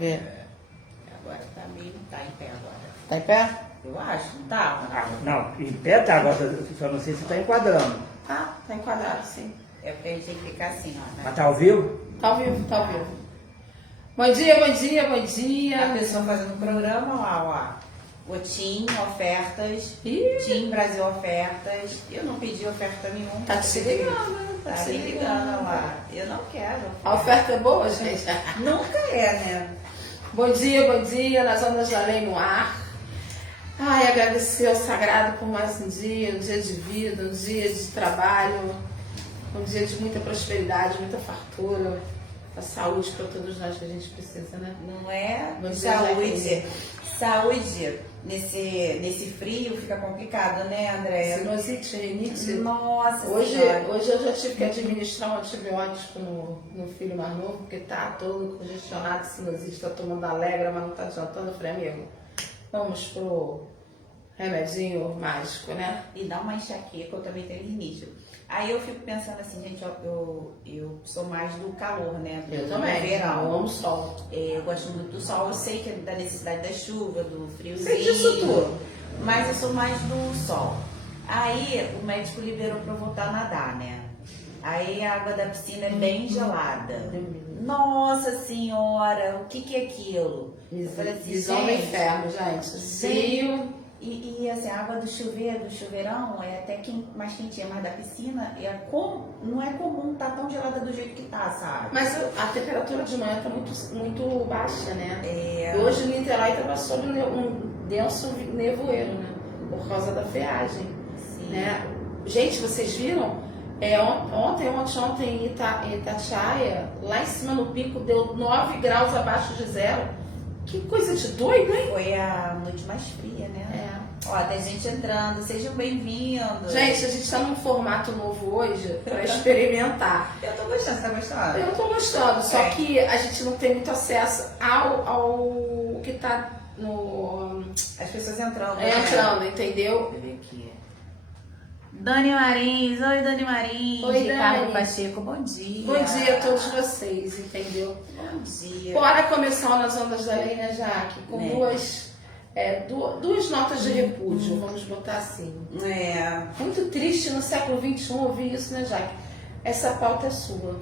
É. Agora tá meio... Tá em pé agora. Tá em pé? Eu acho, não tá? Ah, não, em pé tá, agora só não sei se tá enquadrando. Tá enquadrado, sim. É porque a gente tem que ficar assim, ó. Né? Mas tá ao vivo? Tá ao vivo, tá ao vivo. Bom dia, bom dia, bom A dia. pessoa fazendo o programa lá, ó. O TIM Ofertas, Ih. TIM Brasil Ofertas. Eu não pedi oferta nenhuma. Tá te ligando, né? Tá me ligando lá. Eu não quero. A oferta é boa, gente? Nunca é, né? Bom dia, nas ondas da lei no ar. Ai, agradecer ao Sagrado por mais um dia de vida, um dia de trabalho, um dia de muita prosperidade, muita fartura, a saúde para todos nós que a gente precisa, né? Não é? Bom dia, Saúde. Jaqueline. Saúde. Nesse frio fica complicado, né, Andréia? Sinusite, rinite. Nossa Hoje Senhora. eu já tive que administrar um antibiótico no filho mais novo, porque tá todo congestionado, sinusite, tá tomando Alegra, mas não tá adiantando. Eu falei, amigo, vamos pro remedinho mágico, né? E dá uma enxaqueca, eu também tenho rinite. Aí eu fico pensando assim, gente, eu sou mais do calor, né? Eu do também, verão. eu amo sol. Eu gosto muito do sol, eu sei que é da necessidade da chuva, do friozinho. Sei disso tudo. Mas eu sou mais do sol. Aí o médico liberou pra eu voltar a nadar, né? Aí a água da piscina é bem gelada. Nossa senhora, o que é aquilo? Eu falei assim, Visão do gente, inferno, gente. Frio. E assim, a água do chuveirão é até mais quentinha, mas da piscina não é comum estar tão gelada do jeito que tá, sabe? Mas a temperatura de manhã tá muito baixa, né? É. Hoje em Niterói estava sob um denso nevoeiro, né? Por causa da friagem. Sim. Né? Gente, vocês viram? Ontem em Itatiaia, lá em cima no pico, deu 9 graus abaixo de zero. Que coisa de doido, hein? Foi a noite mais fria, né? É. Ó, tem gente entrando, sejam bem-vindos. Gente, a gente está num formato novo hoje para experimentar. Eu tô gostando, você tá gostando? Eu tô gostando, só que a gente não tem muito acesso ao que tá no... As pessoas entrando. né? entrando, entendeu? Deixa eu ver aqui. Dani Marins, oi Dani Marins. Oi, Ricardo Dani. Pacheco, bom dia. Bom dia a todos vocês, entendeu? Bom dia. Bora começar nas ondas da lei, né, Jaque? Com Né. duas notas de repúdio, vamos botar assim. É. Muito triste no século XXI ouvir isso, né, Jaque? Essa pauta é sua.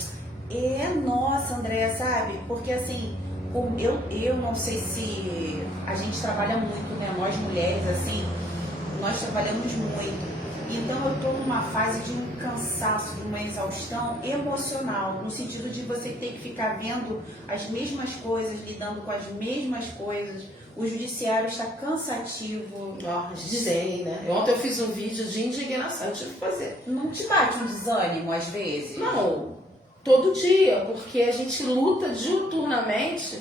Nossa, Andréia, sabe? Porque assim, eu não sei se a gente trabalha muito, né? Nós mulheres, assim, nós trabalhamos muito. Então eu tô numa fase de um cansaço, de uma exaustão emocional, no sentido de você ter que ficar vendo as mesmas coisas, lidando com as mesmas coisas. O judiciário está cansativo. Sei, né? Ontem eu fiz um vídeo de indignação, eu tive que fazer. Não te bate um desânimo às vezes? Não, todo dia, porque a gente luta diuturnamente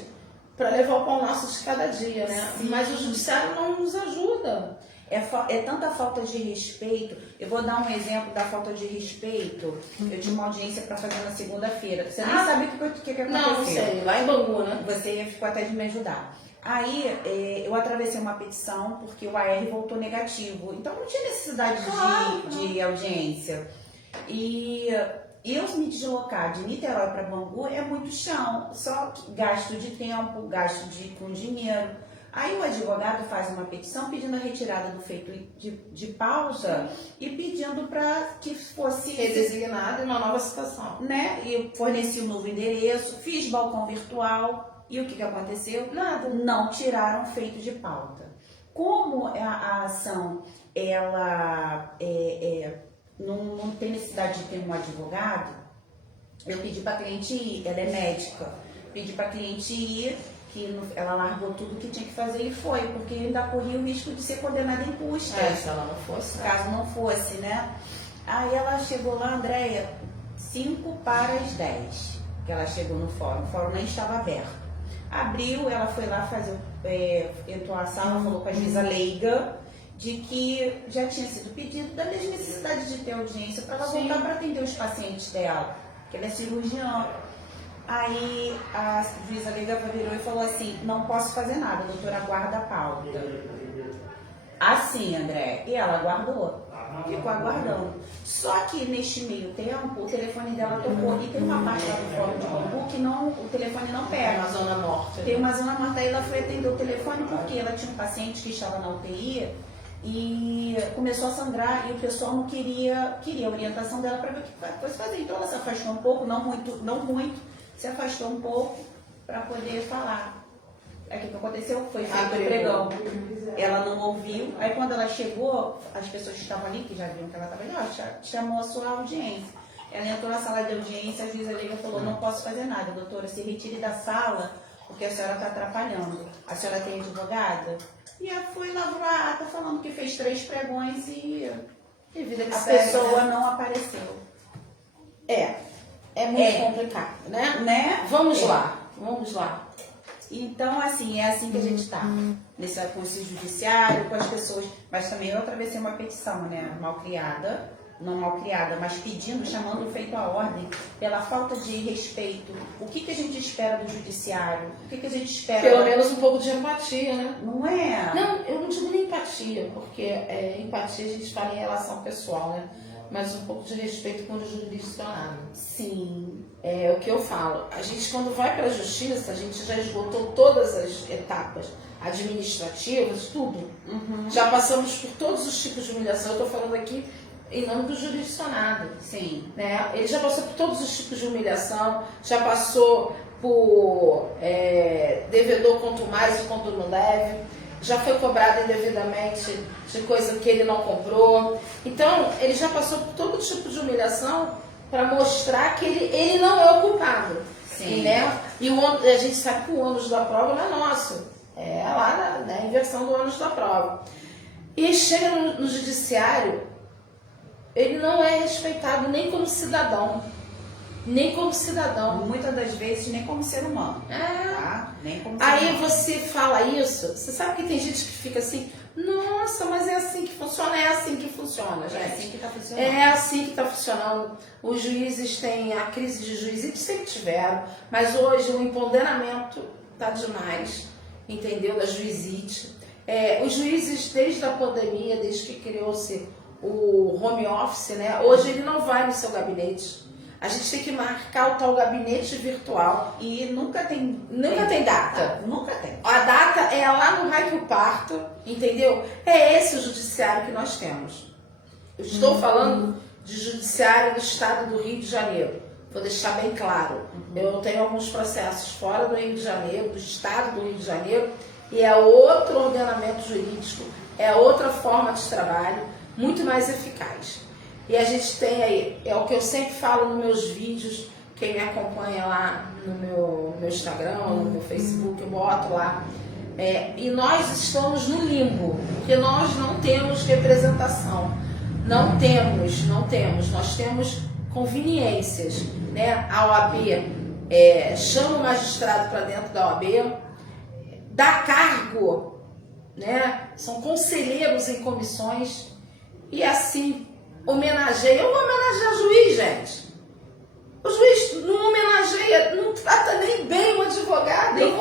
para levar o pão nosso de cada dia, né? Sim. Mas o judiciário não nos ajuda. É tanta falta de respeito. Eu vou dar um exemplo da falta de respeito. Eu tinha uma audiência para fazer na segunda-feira. Você nem sabe o que aconteceu. Não sei, lá em Bangu, né? Você ficou até de me ajudar. Aí eu atravessei uma petição porque o AR voltou negativo. Então não tinha necessidade de audiência. E eu me deslocar de Niterói para Bangu é muito chão. Só gasto de tempo, gasto com dinheiro. Aí o advogado faz uma petição pedindo a retirada do feito de pauta e pedindo para que fosse Redesignado e uma nova situação. né? E forneci um novo endereço, fiz balcão virtual e o que aconteceu? Nada. Não tiraram feito de pauta. Como a ação ela não tem necessidade de ter um advogado, eu pedi para a cliente ir, ela é médica, pedi para a cliente ir, que ela largou tudo que tinha que fazer e foi, porque ainda corria o risco de ser condenada em custas. Se ela não fosse. Caso não fosse, né? Aí ela chegou lá, Andréia, 9:55, que ela chegou no fórum. O fórum nem estava aberto. Abriu, ela foi lá fazer, entrou na sala, falou com a juíza leiga de que já tinha sido pedido da necessidade de ter audiência para ela voltar para atender os pacientes dela, que ela é cirurgiã. Aí a juíza leiga virou e falou assim, não posso fazer nada, a doutora aguarda a pauta. Assim, André, e ela aguardou, ficou aguardando. Só que neste meio tempo, o telefone dela tocou e tem uma parte lá do fórum de Bangu que que não, o telefone não pega. Na Zona Norte. Tem uma Zona Norte, aí ela foi atender o telefone porque ela tinha um paciente que estava na UTI e começou a sangrar e o pessoal não queria a orientação dela para ver o que fosse fazer. Então ela se afastou um pouco, não muito, se afastou um pouco para poder falar. Aí o que aconteceu? Foi feito o pregão. Ela não ouviu. Aí quando ela chegou, as pessoas que estavam ali, que já viram que ela estava ali, ó, chamou a sua audiência. Ela entrou na sala de audiência, a juíza Leiga falou, não posso fazer nada, doutora, se retire da sala, porque a senhora está atrapalhando. A senhora tem advogada? E ela foi lá a ata falando que fez 3 pregões e vida que a segue, pessoa né? não apareceu. É muito complicado, né? Vamos lá. Então, assim, é assim que a gente está. Com esse judiciário, com as pessoas. Mas também eu atravessei uma petição, né? Não mal criada, mas pedindo, chamando o feito à ordem, pela falta de respeito. O que a gente espera do judiciário? O que a gente espera... Pelo menos um pouco de empatia, né? Não é? Não, eu não digo nem empatia, porque empatia a gente fala em relação pessoal, né? Mas um pouco de respeito com o jurisdicionado. Sim. É o que eu falo. A gente, quando vai para a justiça, a gente já esgotou todas as etapas administrativas, tudo. Já passamos por todos os tipos de humilhação. Eu estou falando aqui em nome do jurisdicionado. Sim. Né? Ele já passou por todos os tipos de humilhação, já passou por devedor quanto mais e quanto não deve, já foi cobrado indevidamente de coisa que ele não comprou. Então, ele já passou por todo tipo de humilhação para mostrar que ele não é o culpado. Sim. Né? E a gente sabe que o ônus da prova não é nosso, é lá na inversão do ônus da prova. E chega no judiciário, ele não é respeitado nem como cidadão. Nem como cidadão. Muitas das vezes nem como ser humano. Tá? Nem como ser Aí humano. você fala isso, você sabe que tem gente que fica assim, nossa, mas é assim que funciona, gente. É assim que está funcionando. É assim que está funcionando. Os juízes têm a crise de juízes, sempre tiveram, mas hoje o empoderamento está demais, entendeu? Da juizite. Os juízes, desde a pandemia, desde que criou-se o home office, né? Hoje ele não vai no seu gabinete. A gente tem que marcar o tal gabinete virtual. E nunca tem data. Nunca tem. A data é lá no raio que eu parto, entendeu? É esse o judiciário que nós temos. Eu estou falando de judiciário do estado do Rio de Janeiro. Vou deixar bem claro. Eu tenho alguns processos fora do Rio de Janeiro, do estado do Rio de Janeiro, e é outro ordenamento jurídico, é outra forma de trabalho, muito mais eficaz. E a gente tem aí, é o que eu sempre falo nos meus vídeos, quem me acompanha lá no meu Instagram, no meu Facebook, eu boto lá. E nós estamos no limbo, porque nós não temos representação. Não temos. Nós temos conveniências. Né? A OAB chama o magistrado para dentro da OAB, dá cargo, né? São conselheiros em comissões, e assim homenageia. Eu vou homenagear o juiz, gente. O juiz não homenageia, não trata nem bem o advogado. Eu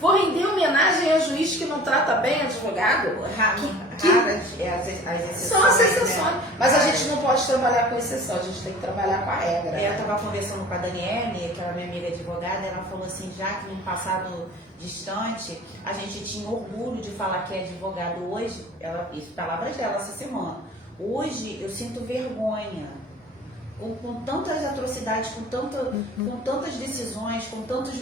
vou render homenagem a juiz que não trata bem o advogado. As exceções. São as exceções. Né? Mas a gente não pode trabalhar com exceção, a gente tem que trabalhar com a regra. Eu estava conversando com a Daniele, que era minha amiga advogada, ela falou assim, já que num passado distante, a gente tinha orgulho de falar que é advogado. Hoje, isso, palavras dela essa semana, hoje eu sinto vergonha. Com tantas atrocidades, com tantas decisões, com tantas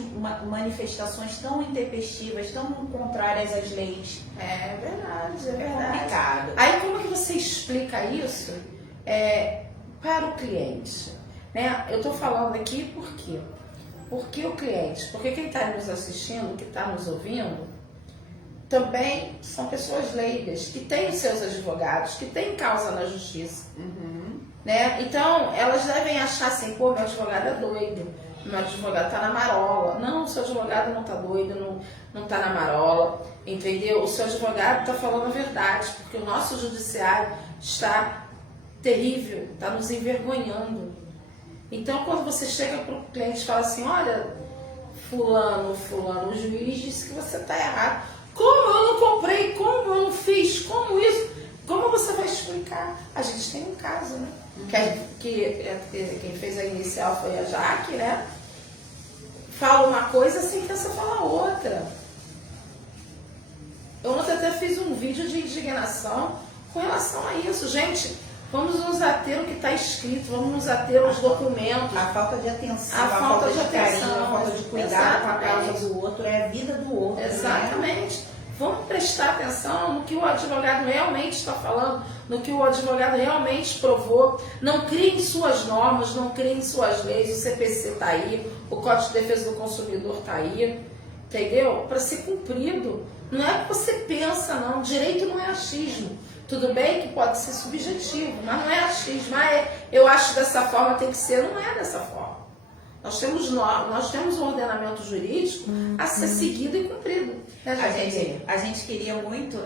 manifestações tão intempestivas, tão contrárias às leis. É verdade. É complicado. Aí como que você explica isso para o cliente? Né? Eu estou falando aqui por quê? Porque o cliente, porque quem está nos assistindo, que está nos ouvindo, também são pessoas leigas, que têm os seus advogados, que têm causa na justiça. Né? Então, elas devem achar assim, pô, meu advogado é doido, meu advogado está na marola. Não, o seu advogado não está doido, não está na marola, entendeu? O seu advogado está falando a verdade, porque o nosso judiciário está terrível, está nos envergonhando. Então, quando você chega para o cliente e fala assim, olha, fulano, o juiz disse que você está errado. Como eu não comprei? Como eu não fiz? Como isso? Como você vai explicar? A gente tem um caso, né? Quem fez a inicial foi a Jaque, né? coisa, a sentença fala outra. Eu ontem até fiz um vídeo de indignação com relação a isso. Gente, vamos nos ater ao que está escrito, vamos nos ater aos documentos. A falta de atenção, A falta de carinho, atenção, a falta de cuidado com a causa exatamente. do outro, é a vida do outro. Exatamente. Né? Vamos prestar atenção no que o advogado realmente está falando, no que o advogado realmente provou. Não criem suas normas, não criem suas leis. O CPC está aí, o Código de Defesa do Consumidor está aí, entendeu? Para ser cumprido. Não é o que você pensa, não. Direito não é achismo. Tudo bem que pode ser subjetivo, mas não é achismo. Eu acho dessa forma, tem que ser. Não é dessa forma. Nós temos um ordenamento jurídico a ser seguido e cumprido. Né, a gente queria muito,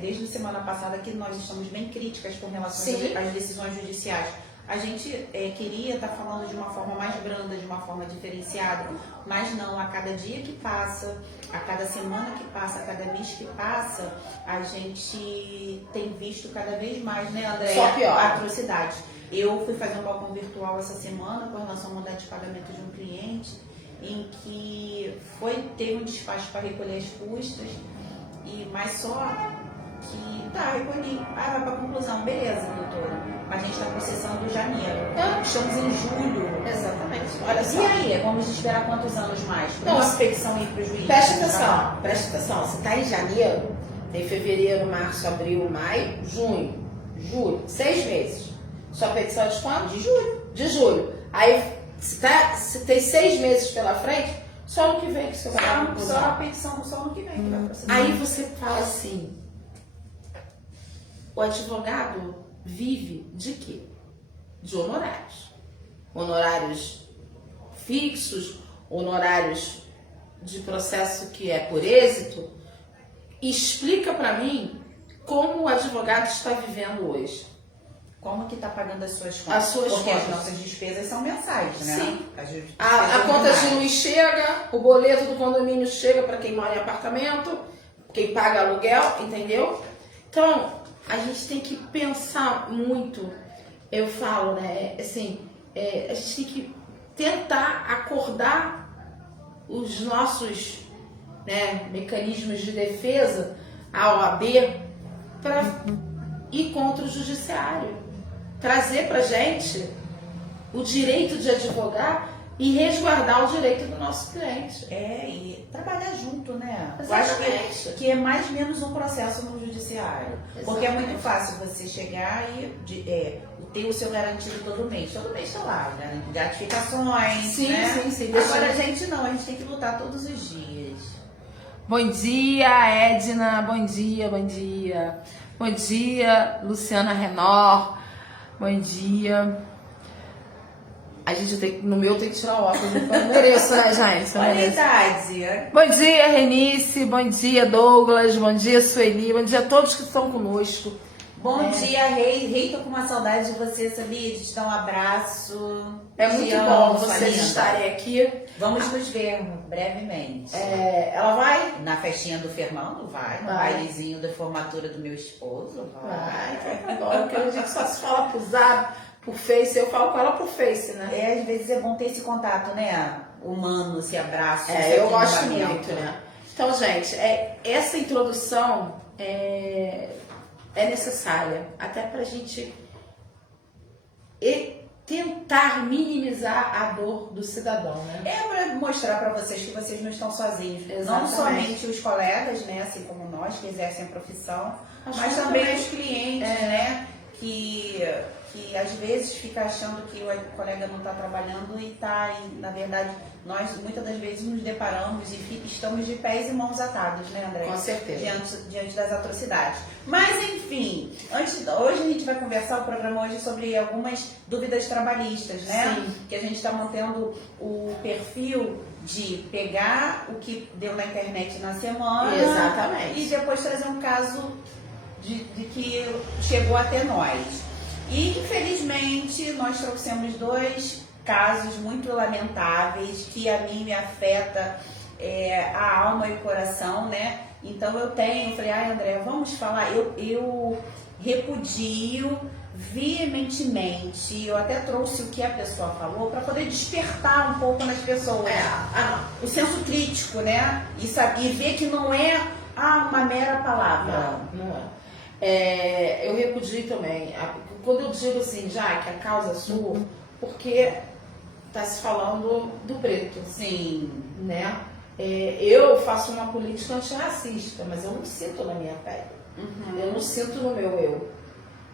desde a semana passada que nós estamos bem críticas com relação às decisões judiciais. A gente queria estar falando de uma forma mais branda, de uma forma diferenciada, mas não, a cada dia que passa, a cada semana que passa, a cada mês que passa, a gente tem visto cada vez mais, né, André, só pior. Atrocidades. Eu fui fazer um balcão virtual essa semana com relação ao mandado de pagamento de um cliente, em que teve um despacho para recolher as custas, mas só que recolhi. Vai para conclusão, beleza, doutora. Mas a gente está processando janeiro. Estamos em julho. Exatamente. Olha só. E aí, vamos esperar quantos anos mais? Para uma expedição ir para o juiz? Preste atenção. Você está em janeiro, tem fevereiro, março, abril, maio, junho, julho, 6 meses. Sua petição é de quando? De julho. Aí, se tem 6 meses pela frente, só ano que vem que você vai dar só a petição, só ano que vem que vai processar. Aí você fala assim, o advogado vive de quê? De honorários. Honorários fixos, honorários de processo que é por êxito. Explica para mim como o advogado está vivendo hoje. Como que está pagando as suas contas? Porque as nossas despesas são mensais, né? Sim. A conta de luz chega, o boleto do condomínio chega para quem mora em apartamento, quem paga aluguel, entendeu? Então, a gente tem que pensar muito. Eu falo, né? Assim, a gente tem que tentar acordar os nossos, né, mecanismos de defesa, a OAB, para ir contra o judiciário. Trazer pra gente o direito de advogar e resguardar o direito do nosso cliente. E trabalhar junto, né? Exatamente. Eu acho que é mais ou menos um processo no judiciário. Exatamente. Porque é muito fácil você chegar e ter o seu garantido todo mês. Todo mês está lá, né? Gratificações. Sim, né? sim. Agora a gente não, a gente tem que lutar todos os dias. Bom dia, Edna. Bom dia. Bom dia, Luciana Renor. Bom dia. A gente no meu tem que tirar o óculos, eu mereço, né, gente? Olha a idade. Bom dia, Renice. Bom dia, Douglas. Bom dia, Sueli. Bom dia a todos que estão conosco. Bom dia, Rei. Tô com uma saudade de você, sabia? De te dar um abraço. É muito bom vocês estarem aqui. Vamos nos ver brevemente. Ela vai? Na festinha do Fernando, vai. No bailezinho da formatura do meu esposo, vai. Porque a gente só se fala por Zap, por Face. Eu falo com ela por Face, né? Às vezes é bom ter esse contato, né? Humano, esse abraço. Eu gosto muito, né? Então, gente, essa introdução é necessária, até pra gente tentar minimizar a dor do cidadão, né? Para mostrar para vocês que vocês não estão sozinhos. Exatamente. Não somente os colegas, né, assim como nós, que exercem a profissão, mas também os clientes, né, que às vezes fica achando que o colega não está trabalhando e está, na verdade, nós muitas das vezes nos deparamos e estamos de pés e mãos atados, né, André? Com certeza. Diante das atrocidades. Mas, enfim, hoje a gente vai conversar, o programa hoje, sobre algumas dúvidas trabalhistas, né? Sim. Que a gente está mantendo o perfil de pegar o que deu na internet na semana. Exatamente. E depois trazer um caso de que chegou até nós. E, infelizmente, nós trouxemos 2 casos muito lamentáveis que a mim me afeta a alma e o coração, né? Então eu falei, André, vamos falar. Eu repudio veementemente. Eu até trouxe o que a pessoa falou para poder despertar um pouco nas pessoas o senso crítico, né? E ver que não é uma mera palavra. Não é. Eu repudio também. Quando eu digo assim, já que a causa é sua, porque está se falando do preto. Sim. Né? Eu faço uma política antirracista, mas eu não sinto na minha pele. Eu não sinto no meu eu.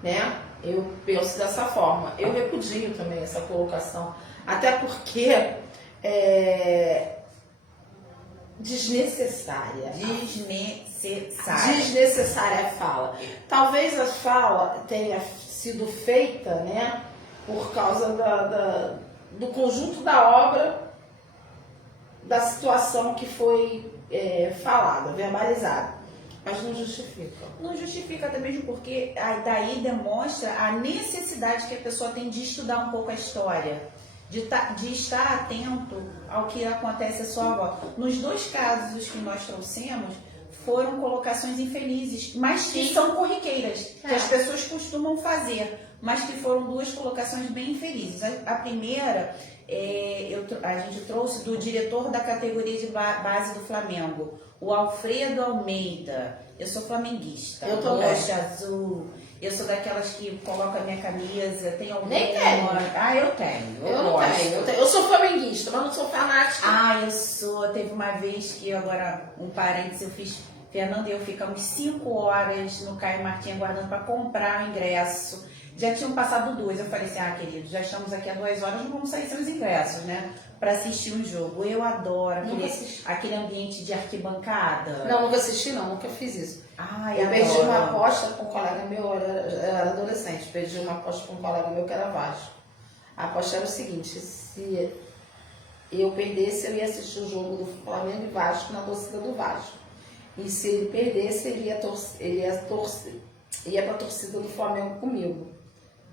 Né? Eu penso dessa forma. Eu repudio também essa colocação. Até porque desnecessária. Desnecessária a fala. Talvez a fala tenha sido feita, né, por causa do conjunto da obra, da situação que foi falada, verbalizada. Mas não justifica. Não justifica até mesmo porque daí demonstra a necessidade que a pessoa tem de estudar um pouco a história, de estar atento ao que acontece à sua volta. Nos dois casos que nós trouxemos, foram colocações infelizes, mas que são corriqueiras, que as pessoas costumam fazer, mas que foram duas colocações bem infelizes. A primeira, a gente trouxe do diretor da categoria de base do Flamengo, o Alfredo Almeida. Eu sou flamenguista. Eu também. Roxa, azul. Eu sou daquelas que coloca a minha camisa. Tem alguma? Nem tenho. Eu tenho. Eu não tenho. Eu sou flamenguista, mas não sou fanática. Eu sou. Teve uma vez que agora, um parênteses, eu fiz. Fernanda e eu ficamos 5 horas no Caio Martins aguardando para comprar o ingresso. Já tinham passado 2. Eu falei assim, querido, já estamos aqui há 2 horas, não vamos sair sem os ingressos, né? Para assistir um jogo. Eu adoro aquele ambiente de arquibancada. Não, nunca assisti não, nunca fiz isso. Eu perdi uma aposta com um colega meu, eu era adolescente, perdi uma aposta com um colega meu que era Vasco. A aposta era o seguinte, se eu perdesse, eu ia assistir o jogo do Flamengo e Vasco na torcida do Vasco. E se ele perdesse, ele ia pra torcida do Flamengo comigo.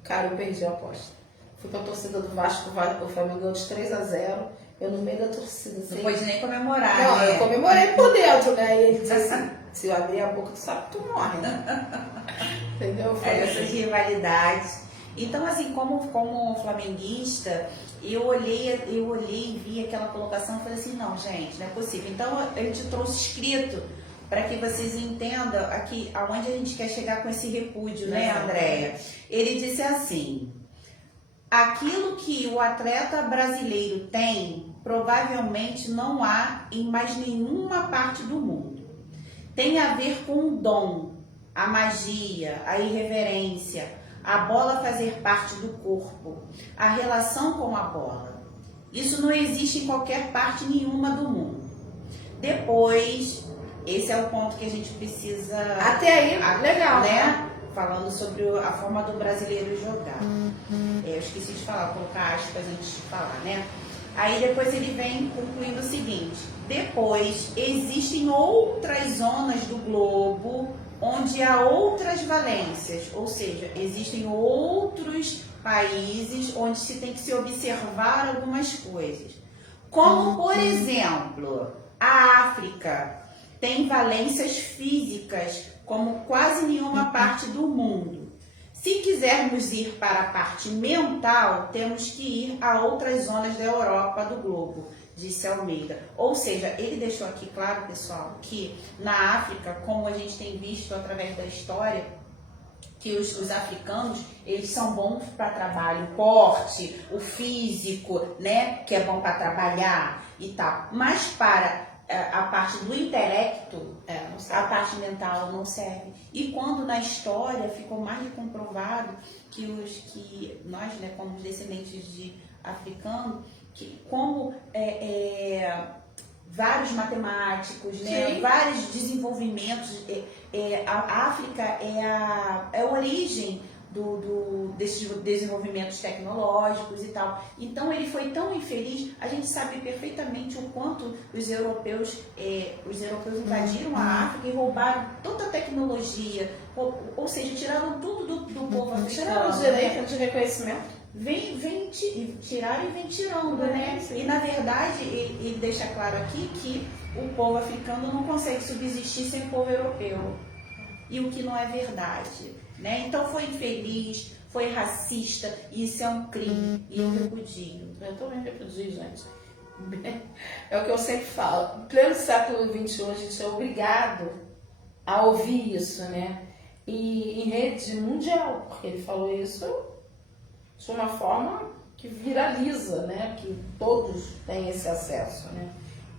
Cara, eu perdi a aposta. Fui pra torcida do Vasco, o Flamengo ganhou de 3-0. Eu no meio da torcida. Não pode nem comemorar. Não, né? eu comemorei por dentro, né? E ele disse assim, se eu abrir a boca, tu sabe que tu morre, né? Entendeu? Essas rivalidades. Então, assim, como flamenguista, eu olhei e vi aquela colocação e falei assim, não, gente, não é possível. Então, a gente trouxe escrito para que vocês entendam aqui aonde a gente quer chegar com esse repúdio, né, Andréia? Ele disse assim, aquilo que o atleta brasileiro tem, provavelmente não há em mais nenhuma parte do mundo. Tem a ver com o dom, a magia, a irreverência, a bola fazer parte do corpo, a relação com a bola. Isso não existe em qualquer parte nenhuma do mundo. Depois, esse é o ponto que a gente precisa... Até aí, legal, né? Falando sobre a forma do brasileiro jogar. Eu esqueci de falar, colocar aspas antes de falar, né? Aí depois ele vem concluindo o seguinte, depois existem outras zonas do globo onde há outras valências, ou seja, existem outros países onde se tem que se observar algumas coisas. Como, por exemplo, a África tem valências físicas como quase nenhuma parte do mundo. Se quisermos ir para a parte mental, temos que ir a outras zonas da Europa do globo, disse Almeida. Ou seja, ele deixou aqui claro, pessoal, que na África, como a gente tem visto através da história, que os africanos, eles são bons para trabalho, o porte, o físico, né, que é bom para trabalhar e tal. Mas para a parte do intelecto, a parte mental não serve. E quando na história ficou mais de comprovado que nós, né, como descendentes de africanos, que como vários matemáticos, né, vários desenvolvimentos, a África é a origem desses desenvolvimentos tecnológicos e tal. Então ele foi tão infeliz, a gente sabe perfeitamente o quanto os europeus invadiram a África e roubaram toda a tecnologia, ou seja, tiraram tudo do povo africano. Tiraram os direitos de reconhecimento. Tiraram e vem tirando, né? E na verdade ele deixa claro aqui que o povo africano não consegue subsistir sem o povo europeu. E o que não é verdade. né? Então foi infeliz, foi racista, e isso é um crime, e eu repudio. Eu também repudio, gente. É o que eu sempre falo. Em pleno século XXI, a gente é obrigado a ouvir isso, né? E em rede mundial, porque ele falou isso de uma forma que viraliza, né? Que todos têm esse acesso, né?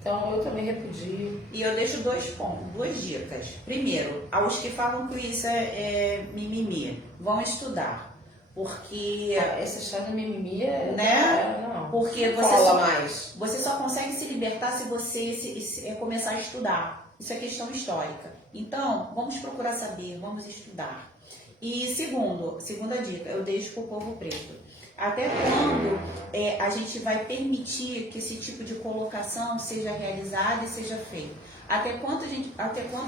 Então eu também repudio. E eu deixo 2 pontos, 2 dicas. Primeiro, aos que falam que isso é mimimi, vão estudar. Porque Essa história do mimimi é... né? Não, Porque você só consegue se libertar se você começar a estudar. Isso é questão histórica. Então, vamos procurar saber, vamos estudar. E segunda dica, eu deixo para o povo preto. Até quando a gente vai permitir que esse tipo de colocação seja realizada e seja feita? Até quando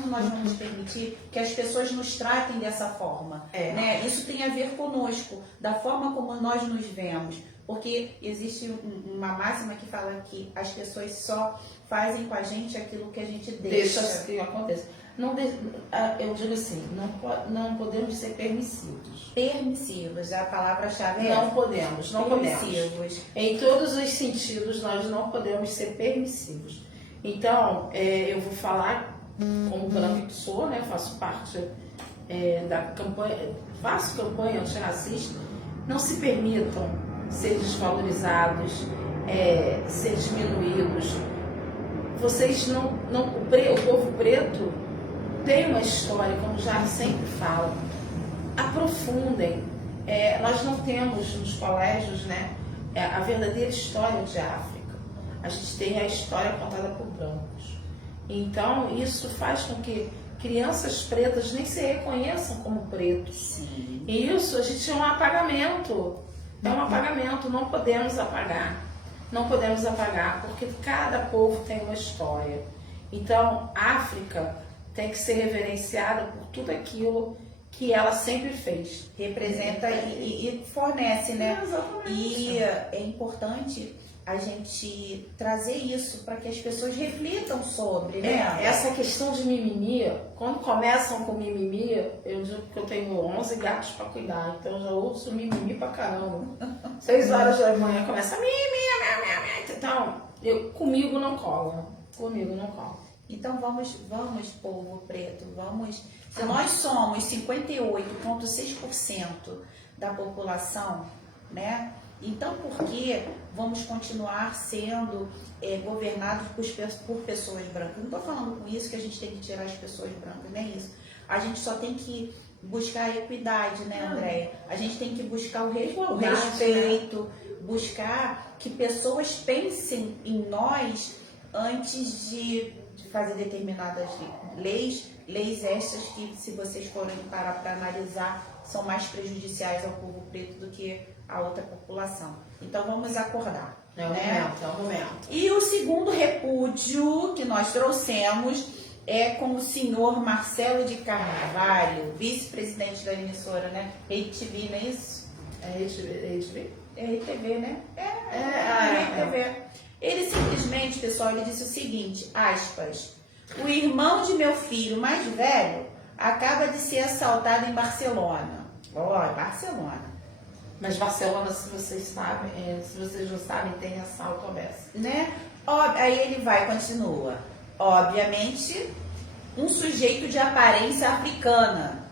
nós vamos permitir que as pessoas nos tratem dessa forma? Né? Isso tem a ver conosco, da forma como nós nos vemos. Porque existe uma máxima que fala que as pessoas só fazem com a gente aquilo que a gente deixa. Deixa que aconteça. Eu digo assim, não podemos ser permissivos. Permissivos, a palavra-chave é Não podemos. permissivos. Em todos os sentidos, nós não podemos ser permissivos. Então, eu vou falar como branca que sou, né? Faço parte da campanha, faço campanha antirracista. Não se permitam ser desvalorizados, ser diminuídos. Vocês o povo preto tem uma história, como já sempre falo. Aprofundem. Nós não temos nos colégios, né, a verdadeira história de África. A gente tem a história contada por brancos. Então, isso faz com que crianças pretas nem se reconheçam como pretos. Sim. E isso, a gente é um apagamento. É um apagamento, não podemos apagar. Não podemos apagar, porque cada povo tem uma história. Então, a África tem que ser reverenciada por tudo aquilo que ela sempre fez. Representa e fornece, né? Exatamente. E é importante a gente trazer isso para que as pessoas reflitam sobre, né? Essa questão de mimimi, quando começam com mimimi, eu digo que eu tenho 11 gatos para cuidar, então eu já ouço mimimi pra caramba. 6 horas da manhã começa mimimi, então comigo não cola, Então vamos, povo preto, vamos. Se nós somos 58,6% da população, né? Então por que vamos continuar sendo governados por pessoas brancas? Não estou falando com isso que a gente tem que tirar as pessoas brancas, nem isso. A gente só tem que buscar a equidade, né, Andréia? A gente tem que buscar o respeito, buscar que pessoas pensem em nós antes de fazer determinadas leis estas que, se vocês forem parar para analisar, são mais prejudiciais ao povo preto do que a outra população. Então vamos acordar. É o momento. E o segundo repúdio que nós trouxemos é com o senhor Marcelo de Carvalho, vice-presidente da emissora, né? RTV, não é isso? RTV? É RTV, né? RTV. Ele simplesmente, pessoal, ele disse o seguinte, aspas, o irmão de meu filho mais velho acaba de ser assaltado em Barcelona. Barcelona. Mas Barcelona, se vocês não sabem, tem assalto à beça. Né? Aí ele continua. Obviamente, um sujeito de aparência africana,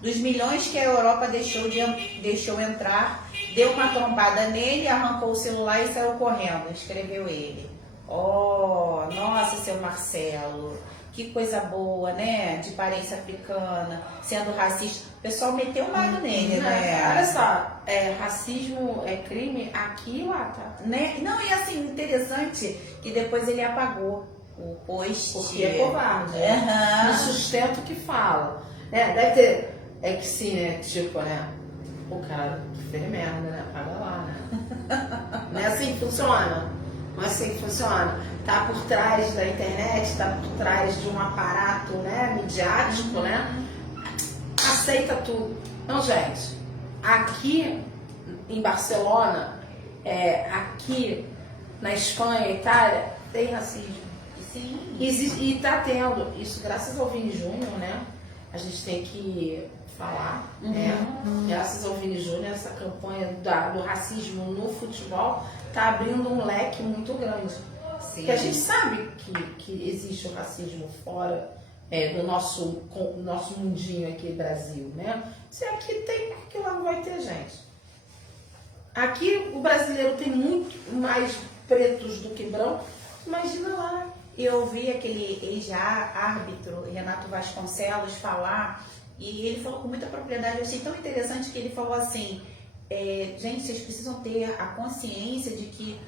dos milhões que a Europa deixou entrar, deu uma trombada nele, arrancou o celular e saiu correndo, escreveu ele. Nossa, seu Marcelo, que coisa boa, né? De aparência africana, sendo racista. O pessoal meteu um lado nele, né? Olha só, racismo é crime aqui e lá, tá? Né? Não, e assim, interessante que depois ele apagou o post. Porque é covarde. Uhum. No sustento que fala. Né? Deve ter. É que sim, né? Tipo, né? O cara fez merda, né? Paga lá, né? Não é assim que funciona. Não é assim que funciona. Tá por trás da internet, tá por trás de um aparato, né? Midiático, né? Aceita tudo. Então, gente, aqui em Barcelona, aqui na Espanha, Itália, tem racismo. Sim. E está tendo, isso graças ao Vini Júnior, né? A gente tem que falar, né? Graças ao Vini Júnior, essa campanha do racismo no futebol está abrindo um leque muito grande. Sim. Porque a gente sabe que existe o racismo fora do nosso mundinho aqui, Brasil, né? Se aqui tem, porque lá não vai ter, gente. Aqui o brasileiro tem muito mais pretos do que brancos, imagina lá. Eu ouvi aquele ex-árbitro, Renato Vasconcelos, falar, e ele falou com muita propriedade. Eu achei tão interessante que ele falou assim, gente, vocês precisam ter a consciência de que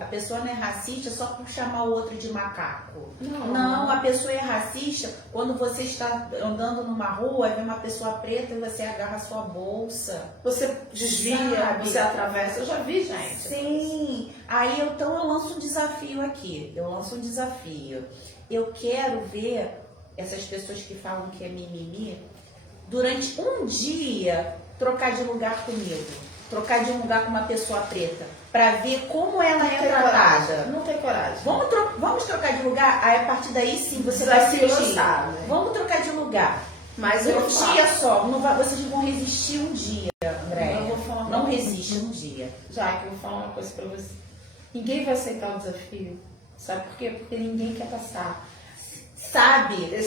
a pessoa não é racista só por chamar o outro de macaco. Não, a pessoa é racista quando você está andando numa rua e vê uma pessoa preta e você agarra a sua bolsa. Você desvia, sabe? você atravessa. Eu já vi, gente. Sim. Aí então eu lanço um desafio aqui. Eu quero ver essas pessoas que falam que é mimimi durante um dia trocar de lugar comigo. Trocar de um lugar com uma pessoa preta, para ver como ela é tratada. Não tem coragem. Vamos trocar de lugar? Aí a partir daí sim você Desafio vai sentir. lançado. Vamos trocar de lugar. Mas Um dia só. Vocês vão resistir um dia, Andréia. Eu vou falar não resiste um dia. Jaque, eu vou falar uma coisa pra você. Ninguém vai aceitar o desafio. Sabe por quê? Porque ninguém quer passar. Sabe, né?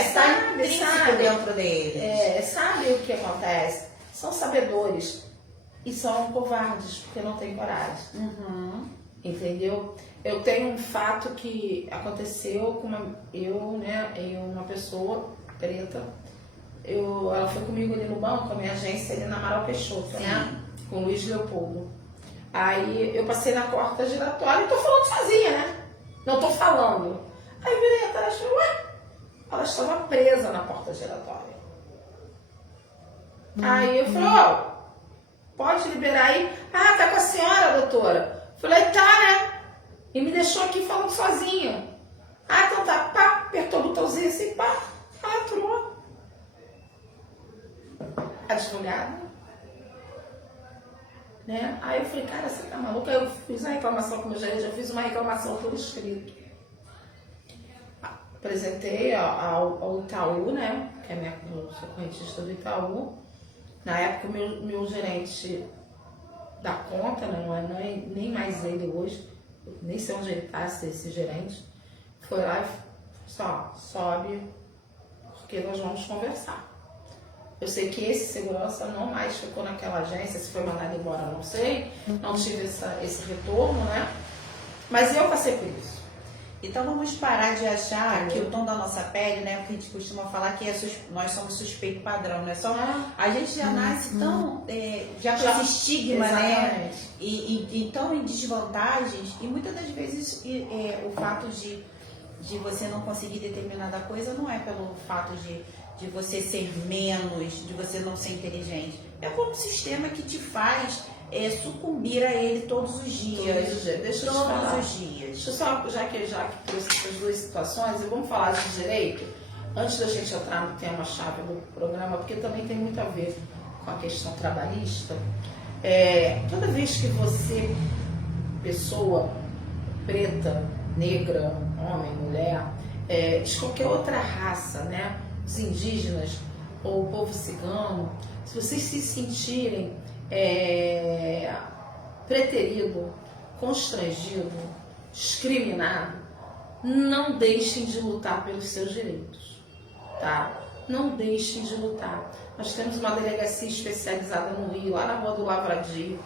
Está intrínseco dentro deles. Sabe o que acontece? São sabedores. E são covardes, porque não têm coragem. Entendeu? Eu tenho um fato que aconteceu com uma pessoa preta. Ela foi comigo ali no banco, a minha agência ali na Amaral Peixoto, né? Com o Luiz Leopoldo. Aí eu passei na porta giratória e tô falando sozinha, né? Não tô falando. Aí virei atrás e falei, ué? Ela estava presa na porta giratória. Aí eu falei, pode liberar aí? Ah, tá com a senhora, doutora. Falei, tá, né? E me deixou aqui falando sozinho. Ah, então tá. Pá, apertou o botãozinho assim, pá, entrou. Advogada. Né? Aí eu falei, cara, você tá maluca? Aí eu fiz uma reclamação com o meu gerente, eu fiz uma reclamação por escrito. Apresentei ao Itaú, né? Que é eu sou correntista do Itaú. Na época, o meu gerente da conta, né, não é nem mais ele hoje, nem sei onde ele está, esse gerente, foi lá e só sobe, porque nós vamos conversar. Eu sei que esse segurança não mais ficou naquela agência, se foi mandado embora, não sei, não tive esse retorno, né? Mas eu passei por isso. Então vamos parar de achar que o tom da nossa pele, né, o que a gente costuma falar que nós somos suspeito padrão, né? Só a gente já nasce tão já com esse estigma, né? E tão em desvantagens, e muitas das vezes o fato de você não conseguir determinada coisa não é pelo fato de você ser menos, de você não ser inteligente. É como um sistema que te faz sucumbir a ele todos os dias. Deixa eu te falar. Deixa eu só, já que trouxe essas duas situações, e vamos falar de direito, antes da gente entrar no tema-chave do programa, porque também tem muito a ver com a questão trabalhista. Toda vez que você, pessoa preta, negra, homem, mulher, de qualquer outra raça, né, os indígenas ou o povo cigano, se vocês se sentirem preterido, constrangido, discriminado, não deixem de lutar pelos seus direitos, tá? Não deixem de lutar. Nós temos uma delegacia especializada no Rio, lá na Rua do Lavradio,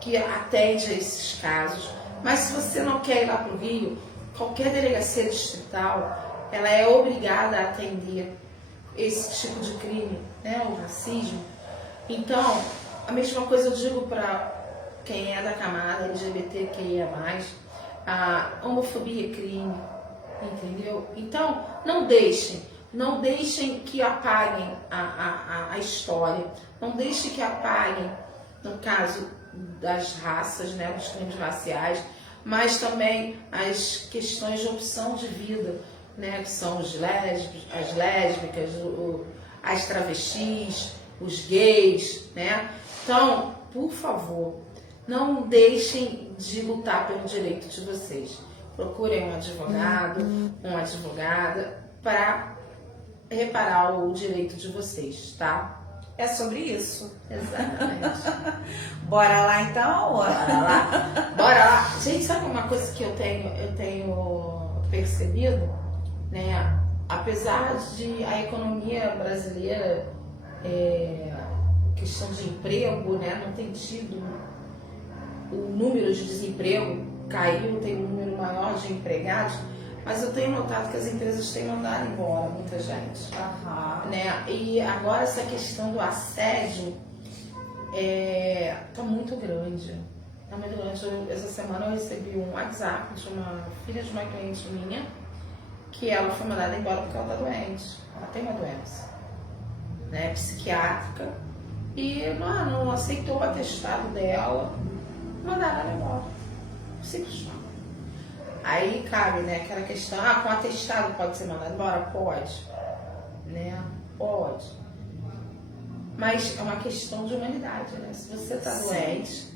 que atende a esses casos. Mas se você não quer ir lá para o Rio, qualquer delegacia distrital, ela é obrigada a atender esse tipo de crime, né? O racismo. Então, a mesma coisa eu digo para quem é da camada LGBTQIA+, a homofobia é crime, entendeu? Então, não deixem que apaguem a história, não deixem que apaguem, no caso das raças, né, dos crimes raciais, mas também as questões de opção de vida, né, que são as lésbicas, as travestis, os gays, né? Então, por favor, não deixem de lutar pelo direito de vocês. Procurem um advogado, uma advogada para reparar o direito de vocês, tá? É sobre isso. Exatamente. Bora lá então? Bora lá. Bora lá. Gente, sabe uma coisa que eu tenho percebido, né? Apesar de a economia brasileira, questão de emprego, né, não tem tido, o número de desemprego caiu, tem um número maior de empregados, mas eu tenho notado que as empresas têm mandado embora muita gente. Né? E agora essa questão do assédio tá muito grande. Tá muito grande. Essa semana eu recebi um WhatsApp de uma filha de uma cliente minha, que ela foi mandada embora porque ela tá doente. Ela tem uma doença, né, psiquiátrica, e não aceitou o atestado dela, mandaram ela embora. Simplesmente. Aí cabe, né, aquela questão, com atestado pode ser mandado embora? Pode. Né? Pode. Mas é uma questão de humanidade, né? Se você tá doente,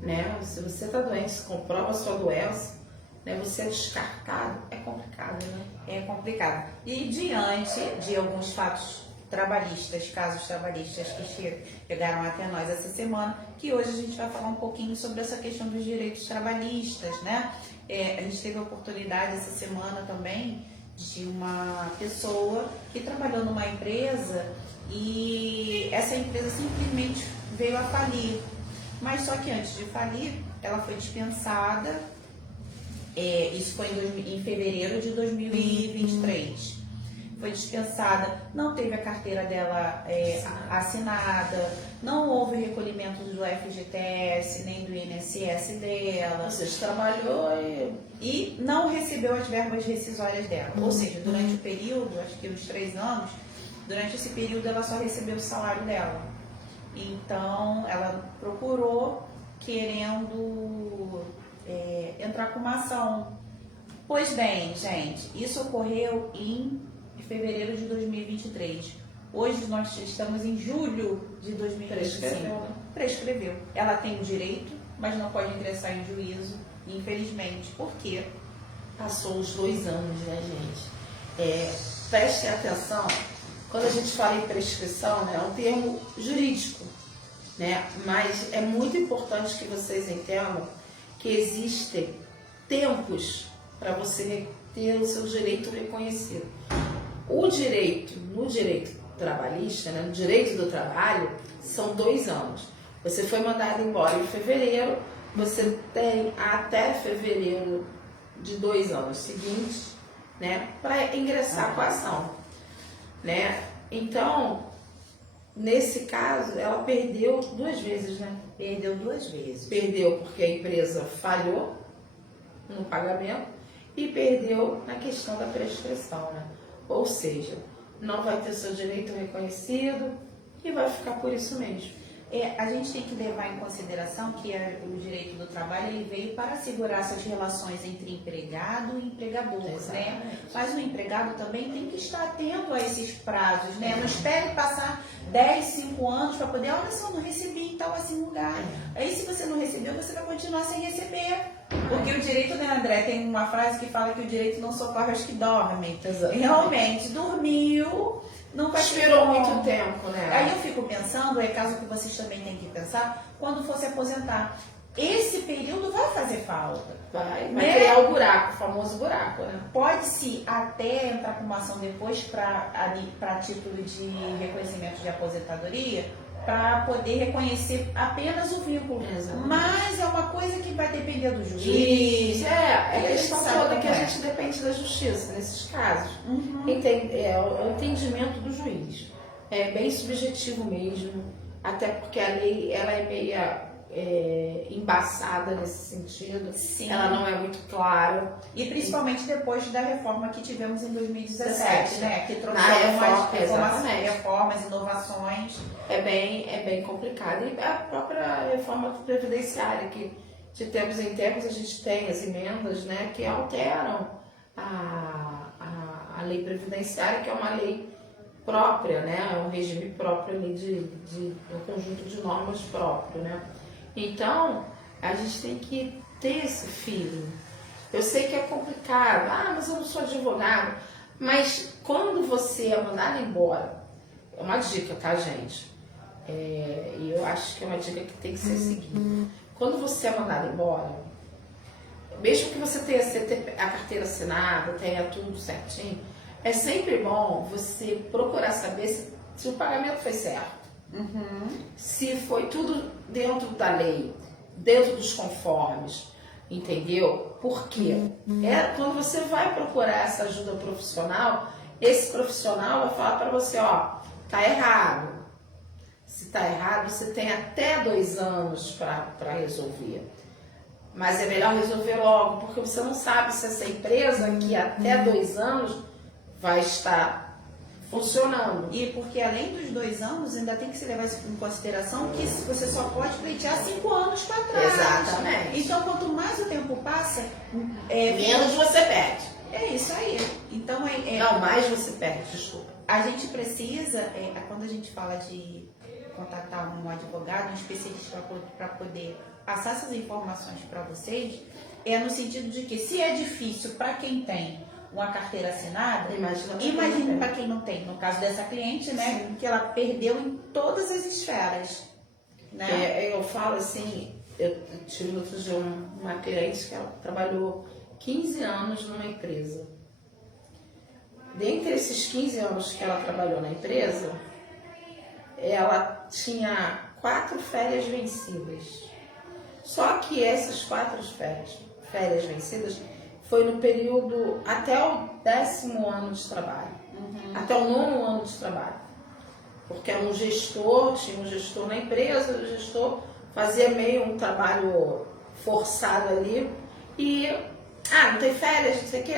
né? Se você tá doente, se comprova a sua doença, né? Você é descartado, é complicado, né? É complicado. E diante de alguns fatos trabalhistas, casos trabalhistas que chegaram até nós essa semana, que hoje a gente vai falar um pouquinho sobre essa questão dos direitos trabalhistas, né? A gente teve a oportunidade essa semana também de uma pessoa que trabalhou numa empresa e essa empresa simplesmente veio a falir. Mas só que antes de falir, ela foi dispensada, isso foi em fevereiro de 2023. Foi dispensada, não teve a carteira dela assinada, não houve recolhimento do FGTS nem do INSS dela. Ou seja, trabalhou e não recebeu as verbas rescisórias dela. Ou seja, durante o período, acho que uns 3 anos, durante esse período ela só recebeu o salário dela. Então ela procurou querendo entrar com uma ação. Pois bem, gente, isso ocorreu em fevereiro de 2023. Hoje nós estamos em julho de 2025. Prescreveu. Ela tem o direito, mas não pode ingressar em juízo, infelizmente. Por quê? Passou os 2 anos, né, gente? Prestem atenção, quando a gente fala em prescrição, né, é um termo jurídico, né? Mas é muito importante que vocês entendam que existem tempos para você ter o seu direito reconhecido. No direito trabalhista, né, no direito do trabalho, são 2 anos. Você foi mandado embora em fevereiro, você tem até fevereiro de 2 anos seguintes, né, para ingressar com a ação, né? Então, nesse caso, ela perdeu 2 vezes, né? Perdeu 2 vezes. Perdeu porque a empresa falhou no pagamento e perdeu na questão da prescrição, né? Ou seja, não vai ter seu direito reconhecido e vai ficar por isso mesmo. A gente tem que levar em consideração que o direito do trabalho ele veio para assegurar essas relações entre empregado e empregador, né? Mas o empregado também tem que estar atento a esses prazos, né? Não espere passar 10, 5 anos para poder, olha só, não recebi em tal assim lugar. Aí se você não recebeu, você vai continuar sem receber. Porque o direito, né, André, tem uma frase que fala que o direito não socorre os que dormem. Exatamente. Realmente, dormiu, não vai ter Esperou como. muito tempo, né? Aí eu fico pensando, é caso que vocês também têm que pensar, quando for se aposentar. Esse período vai fazer falta. Vai né? criar o buraco, o famoso buraco, né? Pode-se até entrar com uma ação depois para título de reconhecimento de aposentadoria, para poder reconhecer apenas o vínculo. Exatamente. Mas é uma coisa que vai depender do juiz. Isso, a a questão gente sabe toda que a como é. gente depende da justiça nesses casos. Uhum. É o entendimento do juiz. É bem subjetivo mesmo, até porque a lei ela é meio embaçada nesse sentido. Sim. Ela não é muito clara. E principalmente depois da reforma que tivemos em 2017, 17, né? Que Na trouxeram reforma, umas reformas, inovações. É bem complicado. E a própria reforma previdenciária, que de tempos em tempos a gente tem as emendas, né, que alteram a lei previdenciária, que é uma lei própria, né, é um regime próprio ali um conjunto de normas próprio, né. Então, a gente tem que ter esse feeling. Eu sei que é complicado. Mas eu não sou advogado. Mas quando você é mandado embora, é uma dica, tá, gente? E eu acho que é uma dica que tem que ser seguida. Quando você é mandado embora, mesmo que você tenha a carteira assinada, tenha tudo certinho, é sempre bom você procurar saber se o pagamento foi certo. Se foi tudo dentro da lei, dentro dos conformes, entendeu? Porque quando você vai procurar essa ajuda profissional, esse profissional vai falar para você, ó, tá errado. Se tá errado, você tem até 2 anos para resolver. Mas é melhor resolver logo, porque você não sabe se essa empresa que até 2 anos vai estar funcionando. E porque além dos 2 anos, ainda tem que se levar isso em consideração que você só pode pleitear 5 anos para trás. Exatamente. Então, quanto mais o tempo passa, menos você perde. É isso aí. Então, não, mais você perde, desculpa. A gente precisa, quando a gente fala de contatar um advogado, um especialista para poder passar essas informações para vocês, é no sentido de que se é difícil para quem tem uma carteira assinada, imagine para quem não tem. No caso dessa cliente, né, que ela perdeu em todas as esferas. Né? Eu falo assim, eu tive outro dia uma cliente que ela trabalhou 15 anos numa empresa. Dentre esses 15 anos que ela trabalhou na empresa, ela tinha 4 férias vencidas. Só que essas 4 férias vencidas foi no período até o 10º ano de trabalho, até o 9º ano de trabalho. Porque era tinha um gestor na empresa, o gestor fazia meio um trabalho forçado ali e, não tem férias, não sei o que.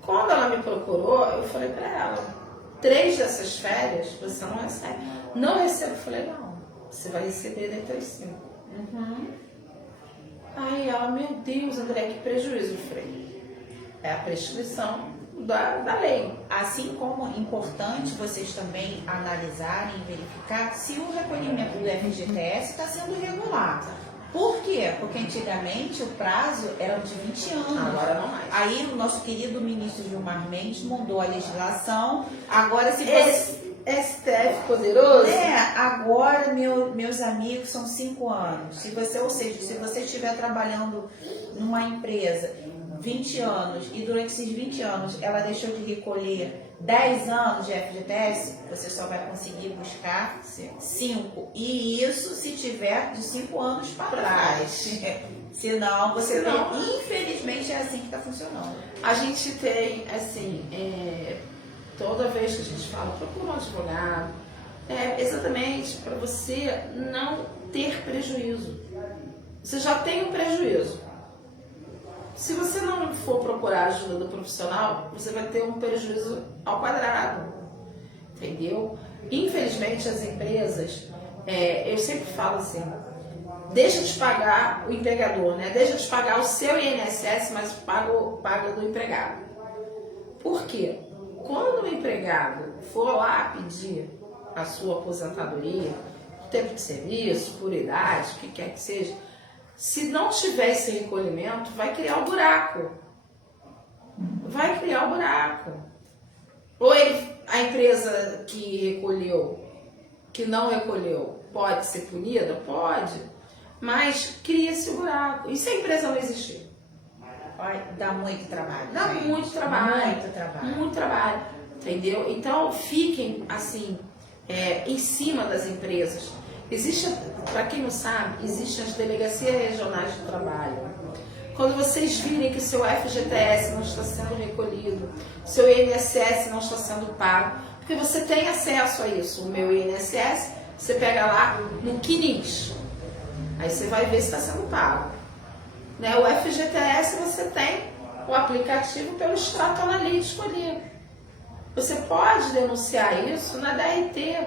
Quando ela me procurou, eu falei para ela, 3 dessas férias você não recebe. Não recebo, eu falei, não, você vai receber dentro das 5. Aí ela, meu Deus, André, que prejuízo. Eu falei, é a prescrição da lei. Assim como é importante vocês também analisarem e verificar se o recolhimento do FGTS está sendo regular. Por quê? Porque antigamente o prazo era de 20 anos. Agora não mais. Aí o nosso querido ministro Gilmar Mendes mudou a legislação. Agora se você... STF poderoso? Agora, meus amigos, são 5 anos. Se você estiver trabalhando numa empresa 20 anos e durante esses 20 anos ela deixou de recolher 10 anos de FGTS, você só vai conseguir buscar 5. E isso se tiver de 5 anos para trás. Senão, infelizmente é assim que está funcionando. A gente tem, assim, toda vez que a gente fala, procura um advogado, exatamente para você não ter prejuízo. Você já tem um prejuízo. Se você não for procurar ajuda do profissional, você vai ter um prejuízo ao quadrado, entendeu? Infelizmente, as empresas, eu sempre falo assim, deixa de pagar o empregador, né? Deixa de pagar o seu INSS, mas paga do empregado. Por quê? Quando o empregado for lá pedir a sua aposentadoria, por tempo de serviço, por idade, o que quer que seja, se não tiver esse recolhimento, vai criar um buraco. Vai criar um buraco. Ou a empresa que recolheu, que não recolheu, pode ser punida? Pode. Mas cria esse buraco. E se a empresa não existir? Dá muito trabalho. Dá muito trabalho. Muito trabalho. Muito trabalho. Entendeu? Então, fiquem, assim, em cima das empresas. Para quem não sabe, existem as delegacias regionais do trabalho. Quando vocês virem que seu FGTS não está sendo recolhido, seu INSS não está sendo pago, porque você tem acesso a isso. O meu INSS, você pega lá no CNIS. Aí você vai ver se está sendo pago. Né? O FGTS você tem o aplicativo pelo extrato analítico ali. Você pode denunciar isso na DRT,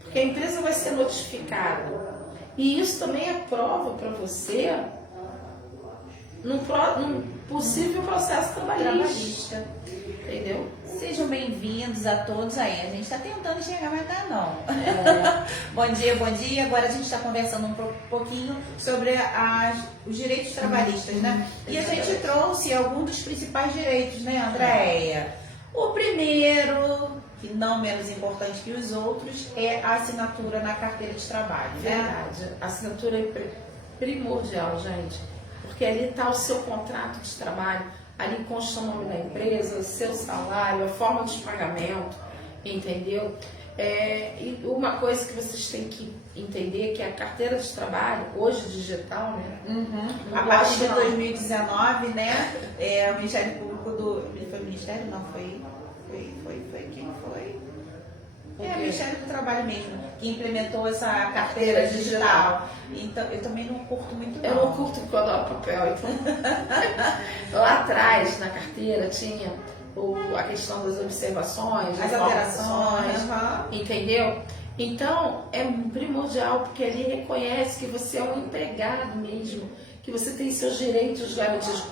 porque a empresa vai ser notificada. E isso também é prova para você num possível processo trabalhista. entendeu? Sejam bem-vindos a todos aí. A gente está tentando chegar, mas tá não. Bom dia. Agora a gente está conversando um pouquinho sobre os direitos trabalhistas, né? E a gente trouxe alguns dos principais direitos, né, Andréia? O primeiro, que não menos importante que os outros, é a assinatura na carteira de trabalho, né? Verdade. A assinatura é primordial, gente, porque ali está o seu contrato de trabalho, ali consta o nome da empresa, seu salário, a forma de pagamento, entendeu? E uma coisa que vocês têm que entender que a carteira de trabalho, hoje digital, né? A partir de 2019, né? O Ministério Público Foi o Ministério? Não, foi quem foi? O Ministério do Trabalho mesmo, que implementou essa carteira digital. Então, eu também não curto muito, não. Eu não curto quando é papel, então. Lá atrás, na carteira, tinha a questão das observações, as alterações, entendeu? Então, é primordial, porque ele reconhece que você é um empregado mesmo, que você tem seus direitos garantidos.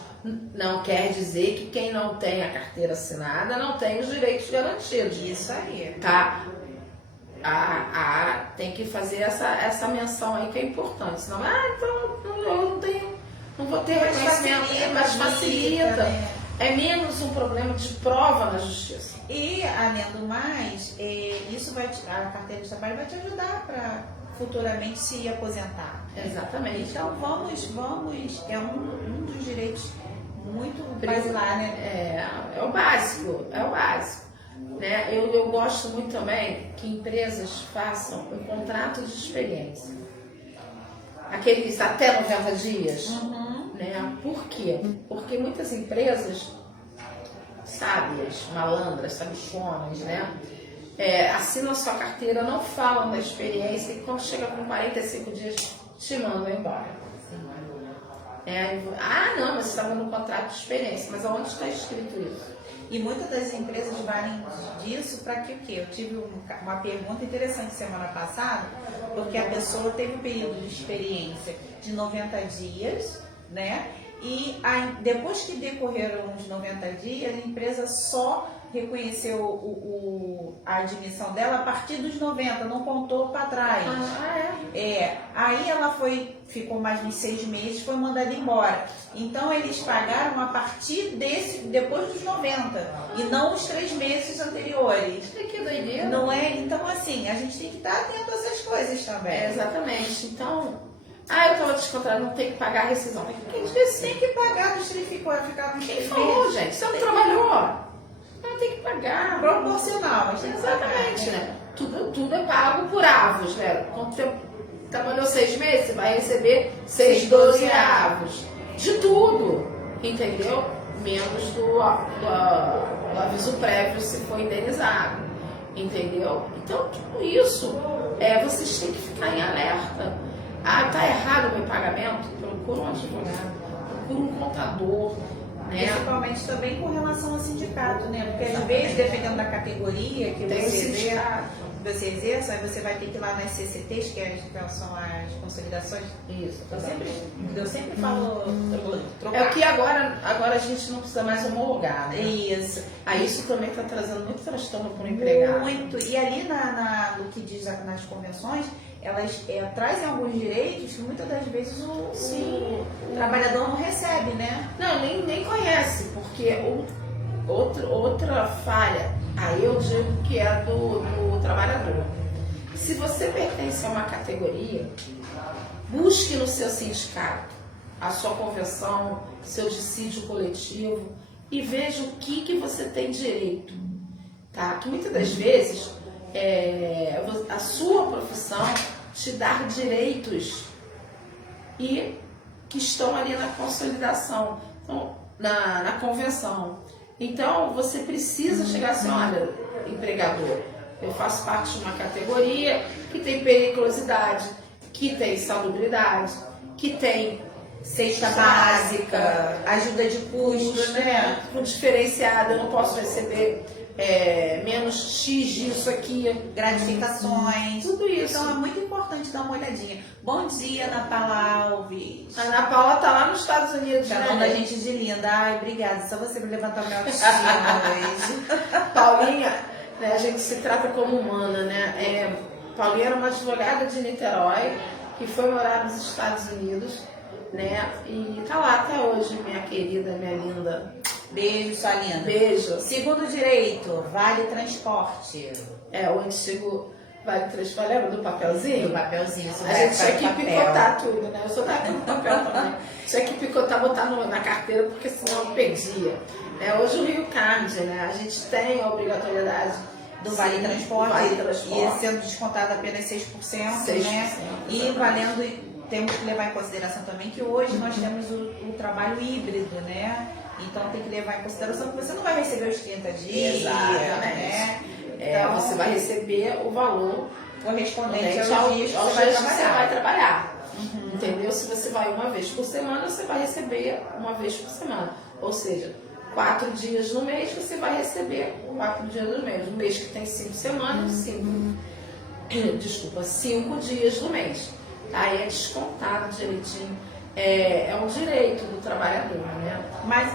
Não quer dizer que quem não tem a carteira assinada não tem os direitos garantidos. Isso aí. Tá? Tem que fazer essa menção aí que é importante. Senão, então eu não tenho, não vou ter reconhecimento, mas facilita. É menos um problema de prova na justiça. E, além do mais, a carteira de trabalho vai te ajudar para futuramente se aposentar. Exatamente. Então, vamos, é um dos direitos muito basilar, né? É o básico. Né? Eu gosto muito também que empresas façam um contrato de experiência. Aqueles até 90 dias. Né? Por quê? Porque muitas empresas sábias, malandras, sabichonas, né? Assinam a sua carteira, não falam da experiência e quando chega com 45 dias te mandam embora. Não, mas você estava no contrato de experiência, mas aonde está escrito isso? E muitas das empresas valem disso para que o quê? Eu tive uma pergunta interessante semana passada, porque a pessoa teve um período de experiência de 90 dias, né? E depois que decorreram os 90 dias, a empresa só reconheceu a admissão dela a partir dos 90, não contou para trás. Aí ela ficou mais de 6 meses, foi mandada embora. Então eles pagaram a partir depois dos 90 e não os 3 meses anteriores. Que doideira. Não é? Então assim, a gente tem que estar atento a essas coisas também. Exatamente. Então, eu estava descontrado, não tem que pagar a rescisão. Tem que pagar, ficar nos 3 meses. Falou, gente, você não trabalhou. Não tem que pagar. Proporcional, mas tem que pagar. Exatamente, né? Tudo é pago por avos, né? Quando você trabalhou 6 meses, você vai receber 6/12 avos. De tudo, entendeu? Menos do aviso prévio se for indenizado, entendeu? Então, tudo isso, vocês têm que ficar em alerta. Tá errado o meu pagamento? Procura um advogado, procura um contador. Principalmente também com relação ao sindicato, né? Porque às vezes, dependendo da categoria que você exerce, aí você vai ter que ir lá nas CCTs, que são as consolidações. Isso. Eu sempre falo trocar. É o que agora a gente não precisa mais homologar, né? Isso. Aí isso também está trazendo muito transtorno para o empregado. Muito. E ali no que diz nas convenções, elas trazem alguns direitos que muitas das vezes o trabalhador não recebe, né? Não, nem conhece, porque outra falha, aí eu digo que é do trabalhador. Se você pertence a uma categoria, busque no seu sindicato a sua convenção, seu dissídio coletivo e veja o que você tem direito. Tá? Que muitas das vezes a sua profissão te dá direitos e que estão ali na consolidação, então, na convenção. Então, você precisa chegar assim, olha, empregador, eu faço parte de uma categoria que tem periculosidade, que tem salubridade, que tem cesta básica, ajuda de custo, né? Com diferenciado, eu não posso receber menos X disso aqui. Gratificações. Tudo isso. Então é muito importante dar uma olhadinha. Bom dia, Ana Paula Alves. A Ana Paula tá lá nos Estados Unidos, Chamando né? a gente de linda. Ai, obrigada. Só você me levantar minha autoestima hoje. Paulinha, né, a gente se trata como humana, né? Paulinha era uma advogada de Niterói que foi morar nos Estados Unidos, né? E tá lá até hoje, minha querida, minha linda. Beijo, sua linda. Beijo. Segundo direito, vale transporte. O antigo Vale Transporte, lembra do papelzinho? Do papelzinho. Isso A vai gente tinha que papel. picotar tudo, né? Eu sou daquele papel também. Tinha que picotar, botar na carteira, porque senão eu perdia. Hoje o Rio Card, né? A gente tem a obrigatoriedade Do Vale Transporte, Vale Transporte. e sendo descontado apenas 6%, 6%, né? E valendo, temos que levar em consideração também que hoje nós temos o trabalho híbrido, né? Então tem que levar em consideração que você não vai receber os 30 dias, Exatamente. né? Então, você vai receber o valor correspondente aos aos dias que aos você vai dias que você vai trabalhar. trabalhar. Entendeu? Se você vai uma vez por semana, você vai receber uma vez por semana. Ou seja, 4 dias no mês, você vai receber 4 dias no mês. Um mês que tem 5 semanas, 5 dias no mês. Aí é descontado direitinho. É um direito do trabalhador, né? Mas,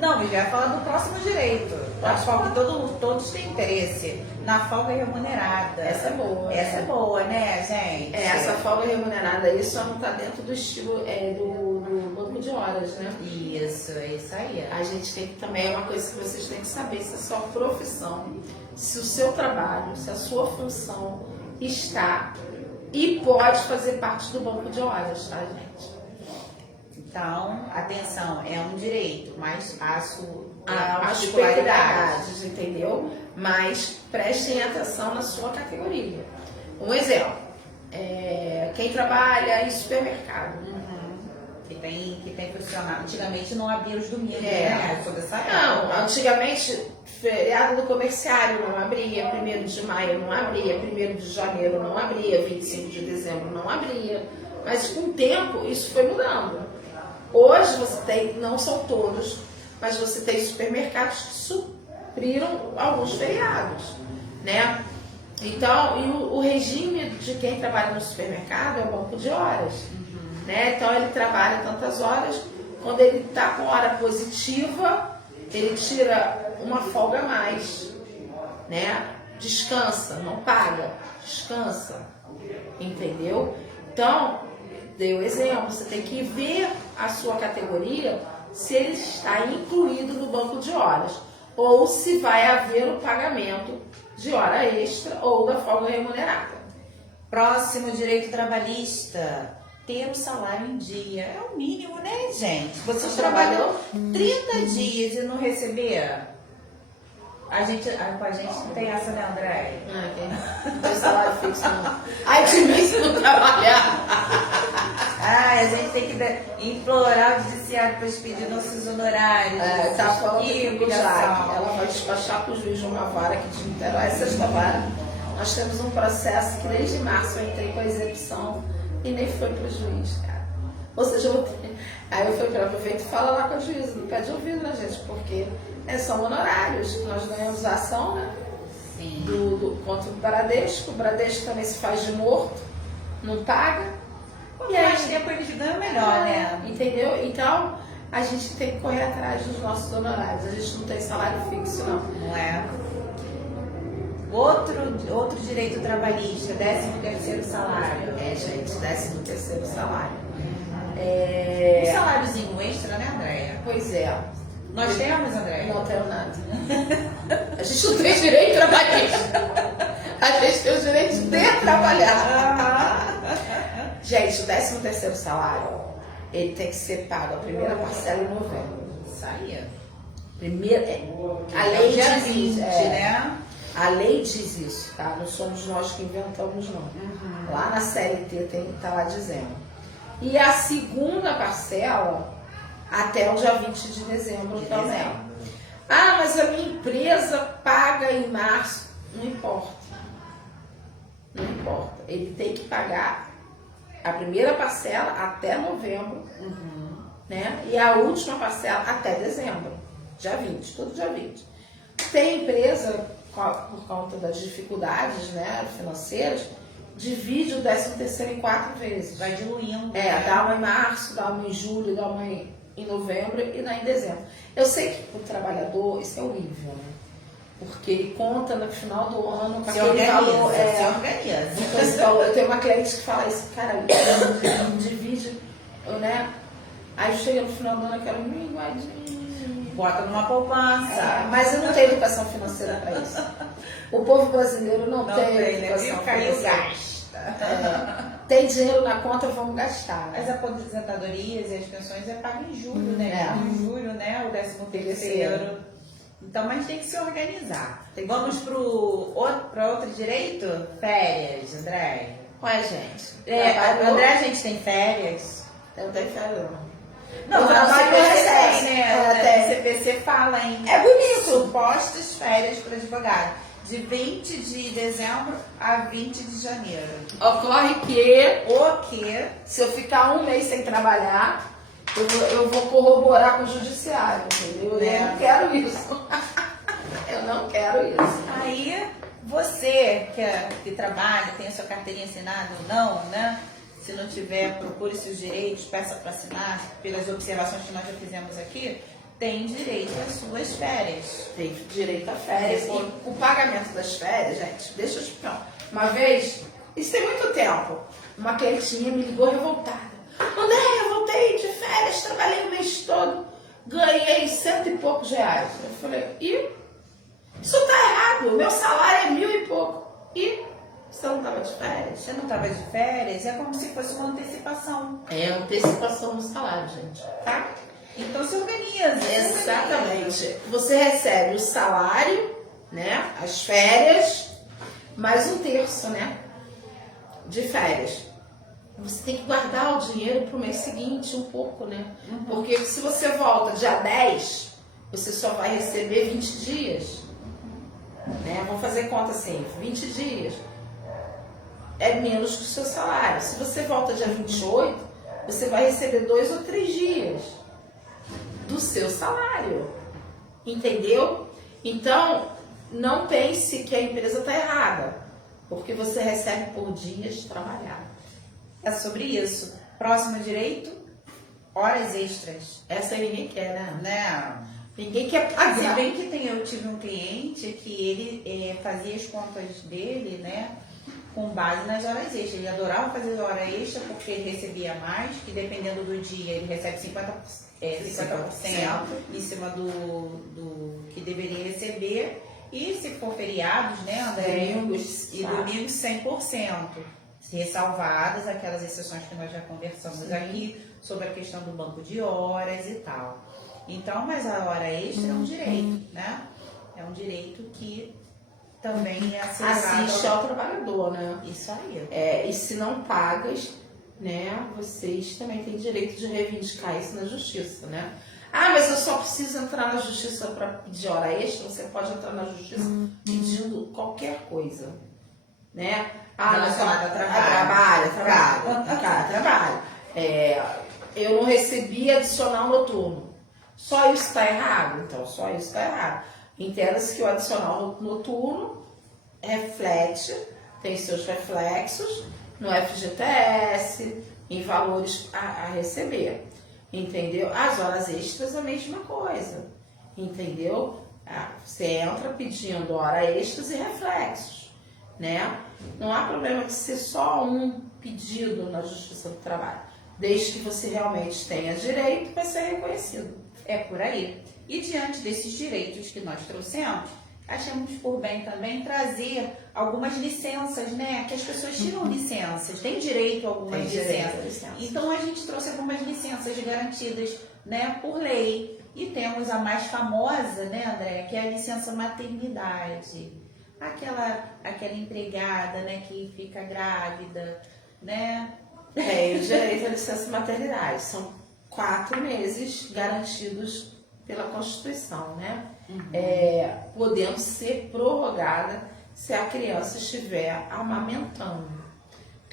não, eu ia falar do próximo direito. A folga que todos têm interesse. Na folga remunerada. Essa é boa. Essa é boa, né, gente? Essa folga remunerada aí só não está dentro do estilo do banco de horas, né? Isso aí. A gente tem que também, é uma coisa que vocês têm que saber, se a sua profissão, se o seu trabalho, se a sua função está e pode fazer parte do banco de horas, tá, gente? Então, atenção, é um direito, mas As peculiaridades, entendeu? Mas prestem atenção na sua categoria. Um exemplo, quem trabalha em supermercado. Que tem funcionário. Antigamente não abria os domingos, né? Eu sou dessa época. Não, antigamente, feriado do comerciário não abria, 1º de maio não abria, 1º de janeiro não abria, 25 de dezembro não abria. Mas com o tempo isso foi mudando. Hoje você tem, não são todos, mas você tem supermercados que supriram alguns feriados, né? Então, e o regime de quem trabalha no supermercado é o banco de horas, né? Então ele trabalha tantas horas, quando ele está com hora positiva, ele tira uma folga a mais, né? Descansa, não paga, descansa, entendeu? Então, dei o exemplo, você tem que ver a sua categoria se ele está incluído no banco de horas ou se vai haver o pagamento de hora extra ou da folga remunerada. Próximo direito trabalhista, ter o salário em dia. É o mínimo, né, gente? Vocês trabalham 30 dias e não receber? Com a gente não tem essa, né, André? Não tem salário fixo, não. Ai, de mim se não trabalhar. A gente tem que implorar o judiciário para expedir nossos honorários. Tá falando que aqui com o humilhação. Jaque. Ela vai despachar para o juiz de uma vara aqui de Niterói, sexta vara. Nós temos um processo que desde março eu entrei com a execução e nem foi para o juiz, cara. Ou seja, aí eu fui para aproveita e fala lá com a juíza, não pede ouvido, né, gente? Porque são honorários. Nós ganhamos a ação, né? Sim. Contra o Bradesco. O Bradesco também se faz de morto, não paga. Quanto mais tempo eles ganham, melhor, né? Entendeu? Então, a gente tem que correr atrás dos nossos honorários. A gente não tem salário fixo, não. Não é? Outro direito trabalhista, 13º salário. Gente, 13º salário. Um saláriozinho extra, né, Andréia? Pois é. Nós temos, Andréia? Não tenho nada. A gente não tem direito trabalhista. A gente tem o direito de trabalhar. Gente, o 13º salário, ele tem que ser pago a primeira parcela em novembro. Isso aí. A lei dia diz 20, isso, né? A lei diz isso, tá? Não somos nós que inventamos, não. Lá na CLT tá lá dizendo. E a segunda parcela até o dia 20 de dezembro também. Ah, mas a minha empresa paga em março. Não importa. Não importa. Ele tem que pagar a primeira parcela até novembro, né? E a última parcela até dezembro, dia 20, todo dia 20. Tem empresa, por conta das dificuldades, né, financeiras, divide o 13º em 4 vezes. Vai diluindo. Dá uma em março, dá uma em julho, dá uma em novembro e dá em dezembro. Eu sei que para o trabalhador isso é horrível, né? Porque ele conta no final do ano com aquele valor. Se organiza. Então, eu tenho uma cliente que fala isso, cara, divide, né? Aí chega no final do ano aquela linguadinha. Bota numa poupança. Mas eu não tenho educação financeira para isso. O povo brasileiro não tem educação financeira. Gasta. Tem dinheiro na conta, vamos gastar. As aposentadorias e as pensões é pago em julho, né? Em julho, né? O 13º. Então, mas tem que se organizar. Vamos para outro direito? Férias, André. Ué, gente. André, a gente tem férias? Eu tenho férias. Não, o trabalho CPC recebe, tem, né? O CPC fala em É bonito. supostas férias para advogado. De 20 de dezembro a 20 de janeiro. Ocorre que se eu ficar um mês sem trabalhar, eu vou corroborar com o judiciário, entendeu? Eu não quero isso. Eu não quero isso. Aí, você que trabalha, tem a sua carteirinha assinada ou não, né? Se não tiver, procure seus direitos, peça para assinar. Pelas observações que nós já fizemos aqui, tem direito às suas férias. Tem direito a férias. E o pagamento das férias, gente, deixa eu explicar. Uma vez, isso tem muito tempo, uma clientinha me ligou revoltada. André, eu voltei de férias, trabalhei o mês todo, ganhei 100 e poucos reais. Eu falei, isso tá errado, meu salário é 1000 e pouco. Você não estava de férias? Você não estava de férias? É como se fosse uma antecipação. É antecipação do salário, gente. Tá? Então se organiza. Exatamente. Você recebe o salário, né? As férias, mais 1/3, né? De férias. Você tem que guardar o dinheiro para o mês seguinte um pouco, né? Porque se você volta dia 10, você só vai receber 20 dias. Né? Vamos fazer conta assim, 20 dias. É menos que o seu salário. Se você volta dia 28, você vai receber 2 ou 3 dias do seu salário. Entendeu? Então, não pense que a empresa está errada, porque você recebe por dias trabalhados. É sobre isso. Próximo direito, horas extras. Essa aí ninguém quer, Né? Ninguém quer Se pagar. bem que eu tive um cliente que ele fazia as contas dele, né? Com base nas horas extras. Ele adorava fazer hora extra porque ele recebia mais, que dependendo do dia ele recebe 50% em cima do que deveria receber. E se for feriados, né, André? Domingos, E domingos 100%. Ressalvadas aquelas exceções que nós já conversamos aqui sobre a questão do banco de horas e tal. Então, mas a hora extra é um direito, né? É um direito que também é assiste ao trabalhador, né? Isso aí. E se não pagas, né, vocês também têm direito de reivindicar isso na justiça, né? Ah, mas eu só preciso entrar na justiça para pedir hora extra. Você pode entrar na justiça pedindo qualquer coisa, né? Relacionado ao trabalho. Eu não recebi adicional noturno. Só isso está errado? Então, só isso está errado. Entenda-se que o adicional noturno reflete, tem seus reflexos no FGTS, em valores a receber. Entendeu? As horas extras é a mesma coisa. Entendeu? Você entra pedindo hora extras e reflexos, né? Não há problema de ser só um pedido na Justiça do Trabalho. Desde que você realmente tenha direito, vai ser reconhecido. É por aí. E diante desses direitos que nós trouxemos, achamos por bem também trazer algumas licenças, né? Que as pessoas tiram licenças, têm direito a algumas licenças. Então a gente trouxe algumas licenças garantidas, né, por lei. E temos a mais famosa, né, André, que é a licença maternidade. Aquela empregada, né, que fica grávida, né? O direito à licença maternidade. São 4 meses garantidos pela Constituição, né? Podendo ser prorrogada se a criança estiver amamentando,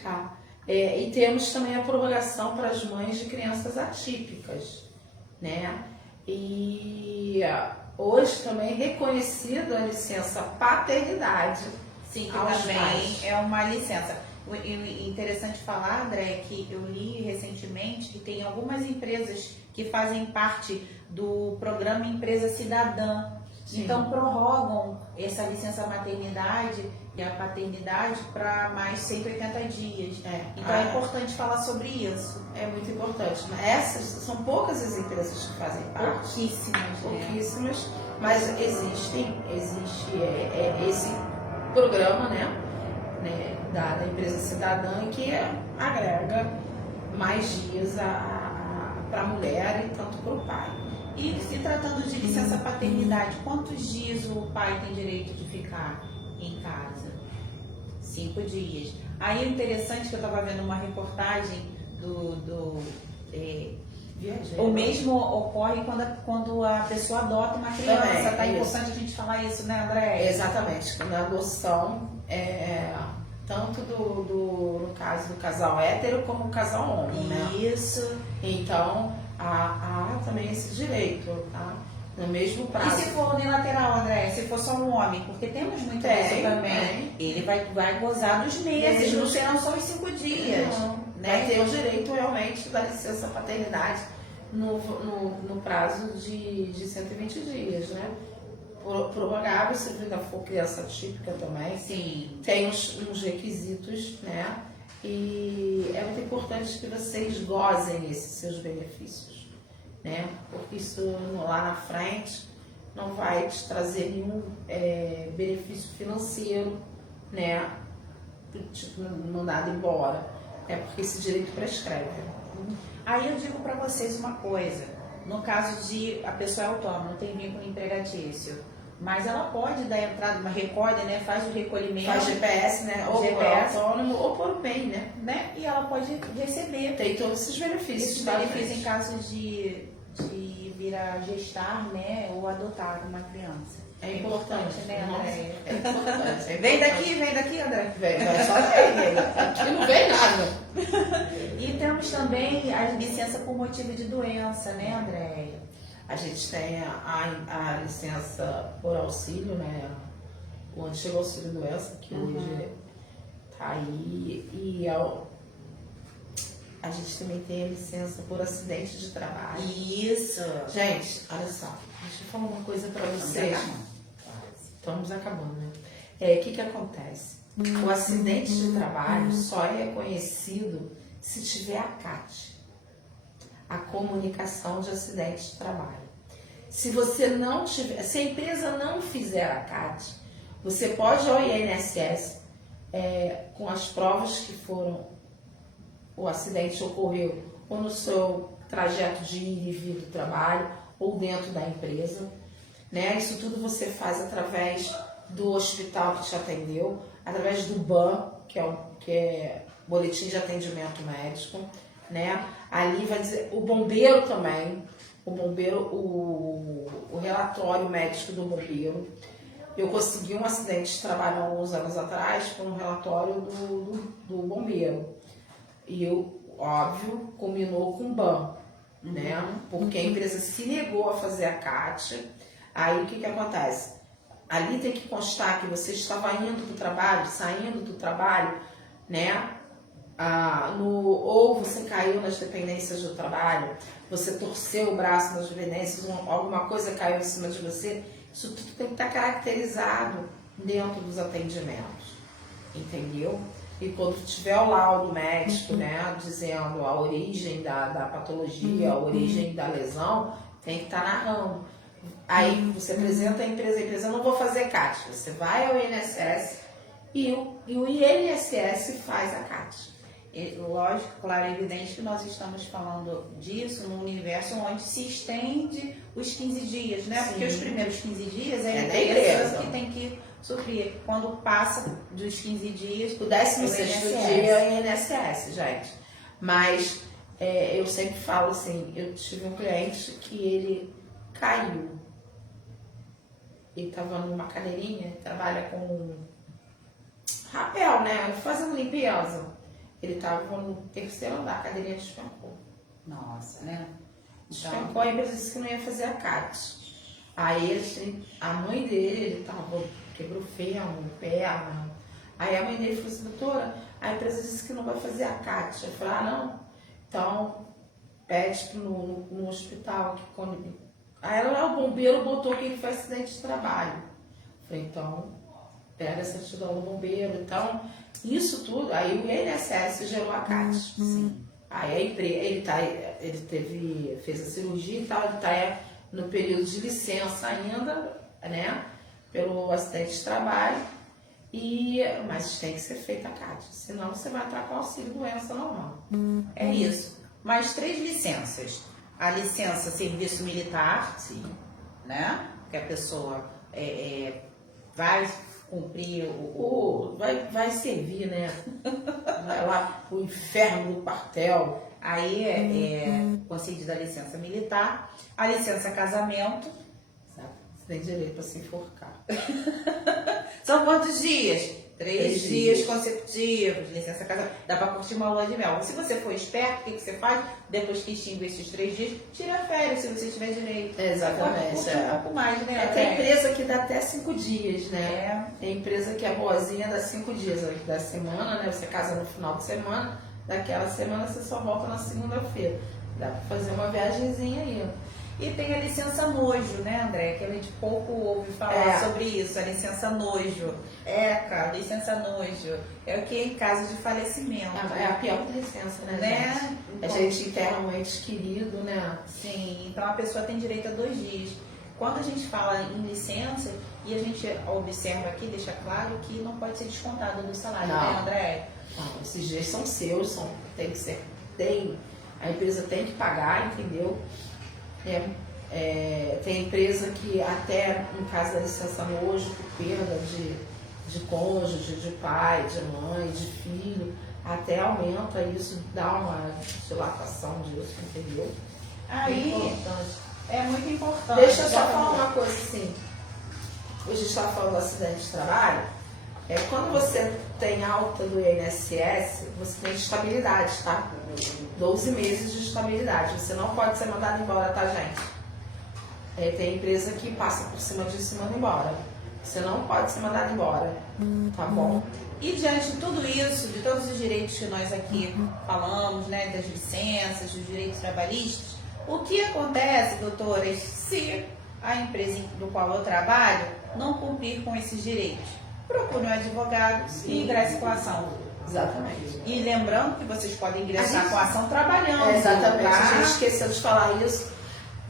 tá? E temos também a prorrogação para as mães de crianças atípicas, né? E hoje também é reconhecida a licença paternidade. Sim, que aos também pais. é uma licença. Interessante falar, André, que eu li recentemente que tem algumas empresas que fazem parte do programa Empresa Cidadã. Sim. Então prorrogam essa licença maternidade e a paternidade para mais 180 dias. Então é importante falar sobre isso. É muito importante. Essas são poucas as empresas que fazem parte. Pouquíssimas, mas existe esse programa, né, da empresa cidadã que agrega mais dias para a mulher e tanto para o pai. E se tratando de licença paternidade, quantos dias o pai tem direito de ficar em casa? 5 dias. Aí é interessante que eu estava vendo uma reportagem o mesmo ocorre quando a pessoa adota uma criança. Também, tá isso. importante a gente falar isso, né, André? Exatamente. Na adoção, tanto no caso do casal hétero como o casal homo, né? Isso. Então, há também esse direito, tá? No mesmo prazo. E se for unilateral, André? Se for só um homem? Porque temos muito isso também. Ele vai gozar dos meses, não serão só os 5 dias. Não, né? Vai ter o direito realmente da licença paternidade no prazo de 120 dias, né? Prorrogável, se ainda for criança típica também. Sim. Tem uns requisitos, né? E é muito importante que vocês gozem esses seus benefícios, né? Porque isso lá na frente não vai te trazer nenhum benefício financeiro, né? Tipo, mandado embora. É porque esse direito prescreve. Aí eu digo para vocês uma coisa. No caso de a pessoa é autônoma, não tem vínculo empregatício, mas ela pode dar entrada, recolhe, né? Faz o recolhimento. Faz GPS, né? Ou GPS. por autônomo ou por bem, né? E ela pode receber. Tem todos esses benefícios. Esses benefícios em caso de vir a gestar, né? Ou adotar uma criança. É importante, né, André? É importante. Vem daqui, André. Só vem. Aqui não vem nada. E temos também a licença por motivo de doença, né, André? A gente tem a licença por auxílio, né? O antigo auxílio doença, que hoje tá aí. E a gente também tem a licença por acidente de trabalho. Isso. Gente, olha só. Deixa eu falar uma coisa para vocês. Estamos acabando, né? O que acontece? O acidente de trabalho só é reconhecido se tiver a CAT, a comunicação de acidente de trabalho. Se você não tiver, se a empresa não fizer a CAT, você pode ir ao INSS com as provas que o acidente ocorreu ou no seu trajeto de ir e vir do trabalho ou dentro da empresa, né? Isso tudo você faz através do hospital que te atendeu, através do BAN, que é Boletim de Atendimento Médico, né? Ali vai dizer, o bombeiro também, o relatório médico do bombeiro. Eu consegui um acidente de trabalho há alguns anos atrás com um relatório do bombeiro. E óbvio, combinou com o BAN, né? Porque a empresa se negou a fazer a CAT. Aí o que acontece? Ali tem que constar que você estava indo para o trabalho, saindo do trabalho, né? Ou você caiu nas dependências do trabalho, você torceu o braço nas dependências, alguma coisa caiu em cima de você. Isso tudo tem que estar caracterizado dentro dos atendimentos, entendeu? E quando tiver o laudo médico, né, dizendo a origem da patologia, a origem da lesão, tem que estar narrando. Aí você apresenta a empresa não vou fazer CAT. Você vai ao INSS e o INSS faz a CAT. Lógico, claro, é evidente que nós estamos falando disso num universo onde se estende os 15 dias, né? Sim. Porque os primeiros 15 dias é a da empresa que tem que suprir. Quando passa dos 15 dias, o 16º dia é o INSS, gente. Mas eu sempre falo assim, eu tive um cliente que ele caiu. Ele estava numa cadeirinha, trabalha com rapel, né? Fazendo limpeza. Ele estava no terceiro andar, a cadeirinha despencou. Nossa, né? Despencou, a empresa disse que não ia fazer a CAT. Aí a mãe dele, quebrou fêmur, perna. Aí a mãe dele falou assim, doutora, a empresa disse que não vai fazer a CAT. Eu falei, não, então pede no hospital. Aí o bombeiro botou que ele foi acidente de trabalho. Eu falei, então, pega essa certidão do bombeiro. Então, isso tudo, aí o INSS gerou a CAT. Sim. Aí a empresa, fez a cirurgia e tal, ele está no período de licença ainda, né? Pelo acidente de trabalho. Mas tem que ser feita a CAT, senão você vai entrar com auxílio doença normal. É isso. Mais 3 licenças. A licença serviço militar, Sim. né? Que a pessoa vai cumprir vai servir, né? Vai lá pro inferno do quartel. Aí é concedida a licença militar, a licença casamento. Você tem direito para se enforcar. São quantos dias? 3 3 dias dias consecutivos, licença casamento. Dá para curtir uma lua de mel. Se você for esperto, o que você faz? Depois que extingue esses 3 dias, tira férias, se você tiver direito. Exatamente. Curte um pouco mais, né? Tem empresa que dá até 5 dias, né? É. Tem empresa que é boazinha, dá 5 dias da semana, né? Você casa no final de semana, daquela semana você só volta na segunda-feira. Dá para fazer uma viagenzinha aí. E tem a licença nojo, né, André? Que a gente pouco ouve falar sobre isso, a licença nojo. Cara, licença nojo. É o que em caso de falecimento. É a pior licença, né? Gente? Então, a gente enterra um ente querido, né? Sim, então a pessoa tem direito a 2 dias. Quando a gente fala em licença, e a gente observa aqui, deixa claro que não pode ser descontado do salário, né, André? Não, esses dias são seus, a empresa tem que pagar, entendeu? Tem empresa que até, no caso da licença nojo, por perda de cônjuge, de pai, de mãe, de filho, até aumenta isso, dá uma dilatação disso, entendeu? Aí, é muito importante. Deixa eu só falar uma coisa assim, hoje a gente está falando do acidente de trabalho, quando você tem alta do INSS, você tem estabilidade, tá? 12 meses de estabilidade. Você não pode ser mandado embora, tá, gente? Tem empresa que passa por cima disso e manda embora. Você não pode ser mandado embora, tá bom? E diante de tudo isso, de todos os direitos que nós aqui falamos, né, das licenças, dos direitos trabalhistas, o que acontece, doutoras, se a empresa do qual eu trabalho não cumprir com esses direitos? Procure um advogado e ingresse com a ação. Exatamente. E lembrando que vocês podem ingressar com a ação trabalhando. Exatamente. Tá? A gente esqueceu de falar isso,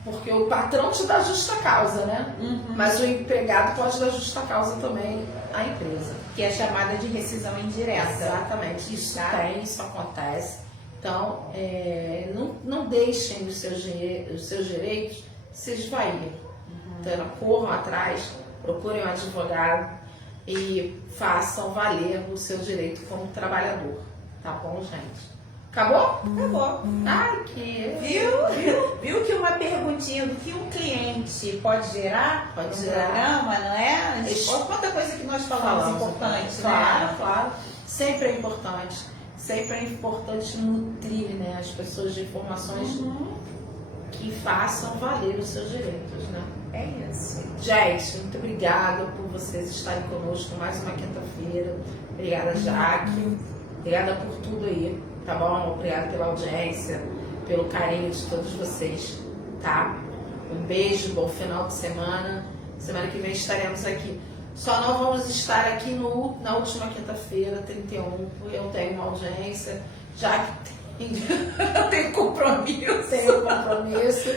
porque o patrão te dá justa causa, né? Mas o empregado pode dar justa causa também à empresa. Que é chamada de rescisão indireta. Exatamente. Isso Tá? isso acontece. Então, não deixem os seus direitos se esvair. Então, corram atrás, procurem um advogado e façam valer o seu direito como trabalhador. Tá bom, gente? Acabou? Acabou. Ai, que... Viu que uma perguntinha do que um cliente pode gerar Pode no gerar. programa, não é? Quanta coisa que nós falamos importante, claro, né? Claro. Sempre é importante. Sempre é importante nutrir, né, as pessoas de informações que façam valer os seus direitos, né? É isso. Gente, muito obrigada por vocês estarem conosco mais uma quinta-feira. Obrigada, Jaque. Obrigada por tudo aí, tá bom? Obrigada pela audiência, pelo carinho de todos vocês, tá? Um beijo, bom final de semana. Semana que vem estaremos aqui. Só não vamos estar aqui na última quinta-feira, 31, porque eu tenho uma audiência, já que Eu tenho compromisso. tenho um compromisso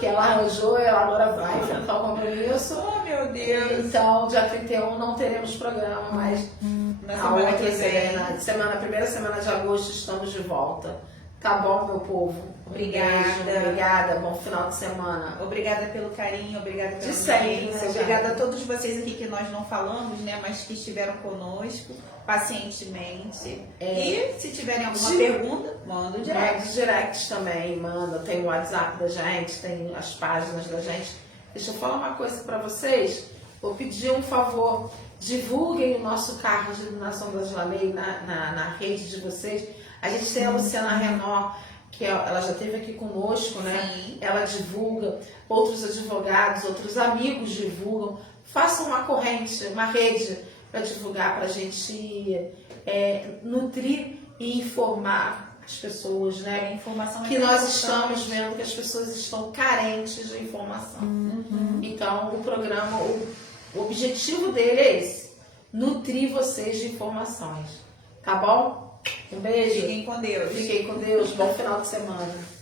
que ela arranjou, ela agora vai enfrentar o compromisso. Oh, meu Deus. Então, dia 31 não teremos programa, mas Na a semana outra que vem. semana, primeira semana de agosto, estamos de volta. Tá bom, meu povo? Obrigada. Beijo, obrigada, bom final de semana. Obrigada pelo carinho, obrigada pela De sempre, audiência, né, obrigada a todos vocês aqui que nós não falamos, né, mas que estiveram conosco pacientemente. E se tiverem alguma pergunta, manda o direct. Manda direct também, manda. Tem o WhatsApp da gente, tem as páginas da gente. Deixa eu falar uma coisa pra vocês. vou pedir um favor, divulguem o nosso carro de iluminação da Jalei na rede de vocês. A gente tem a Luciana Renó, que ela já esteve aqui conosco, né? Sim. Ela divulga, outros advogados, outros amigos divulgam. Façam uma corrente, uma rede para divulgar, para a gente nutrir e informar as pessoas, né? Informação Que nós importante. estamos vendo que as pessoas estão carentes de informação. Então, o programa, o objetivo dele é esse: nutrir vocês de informações. Tá bom? Um beijo. Fiquem com Deus. Fiquem com Deus. Bom final de semana.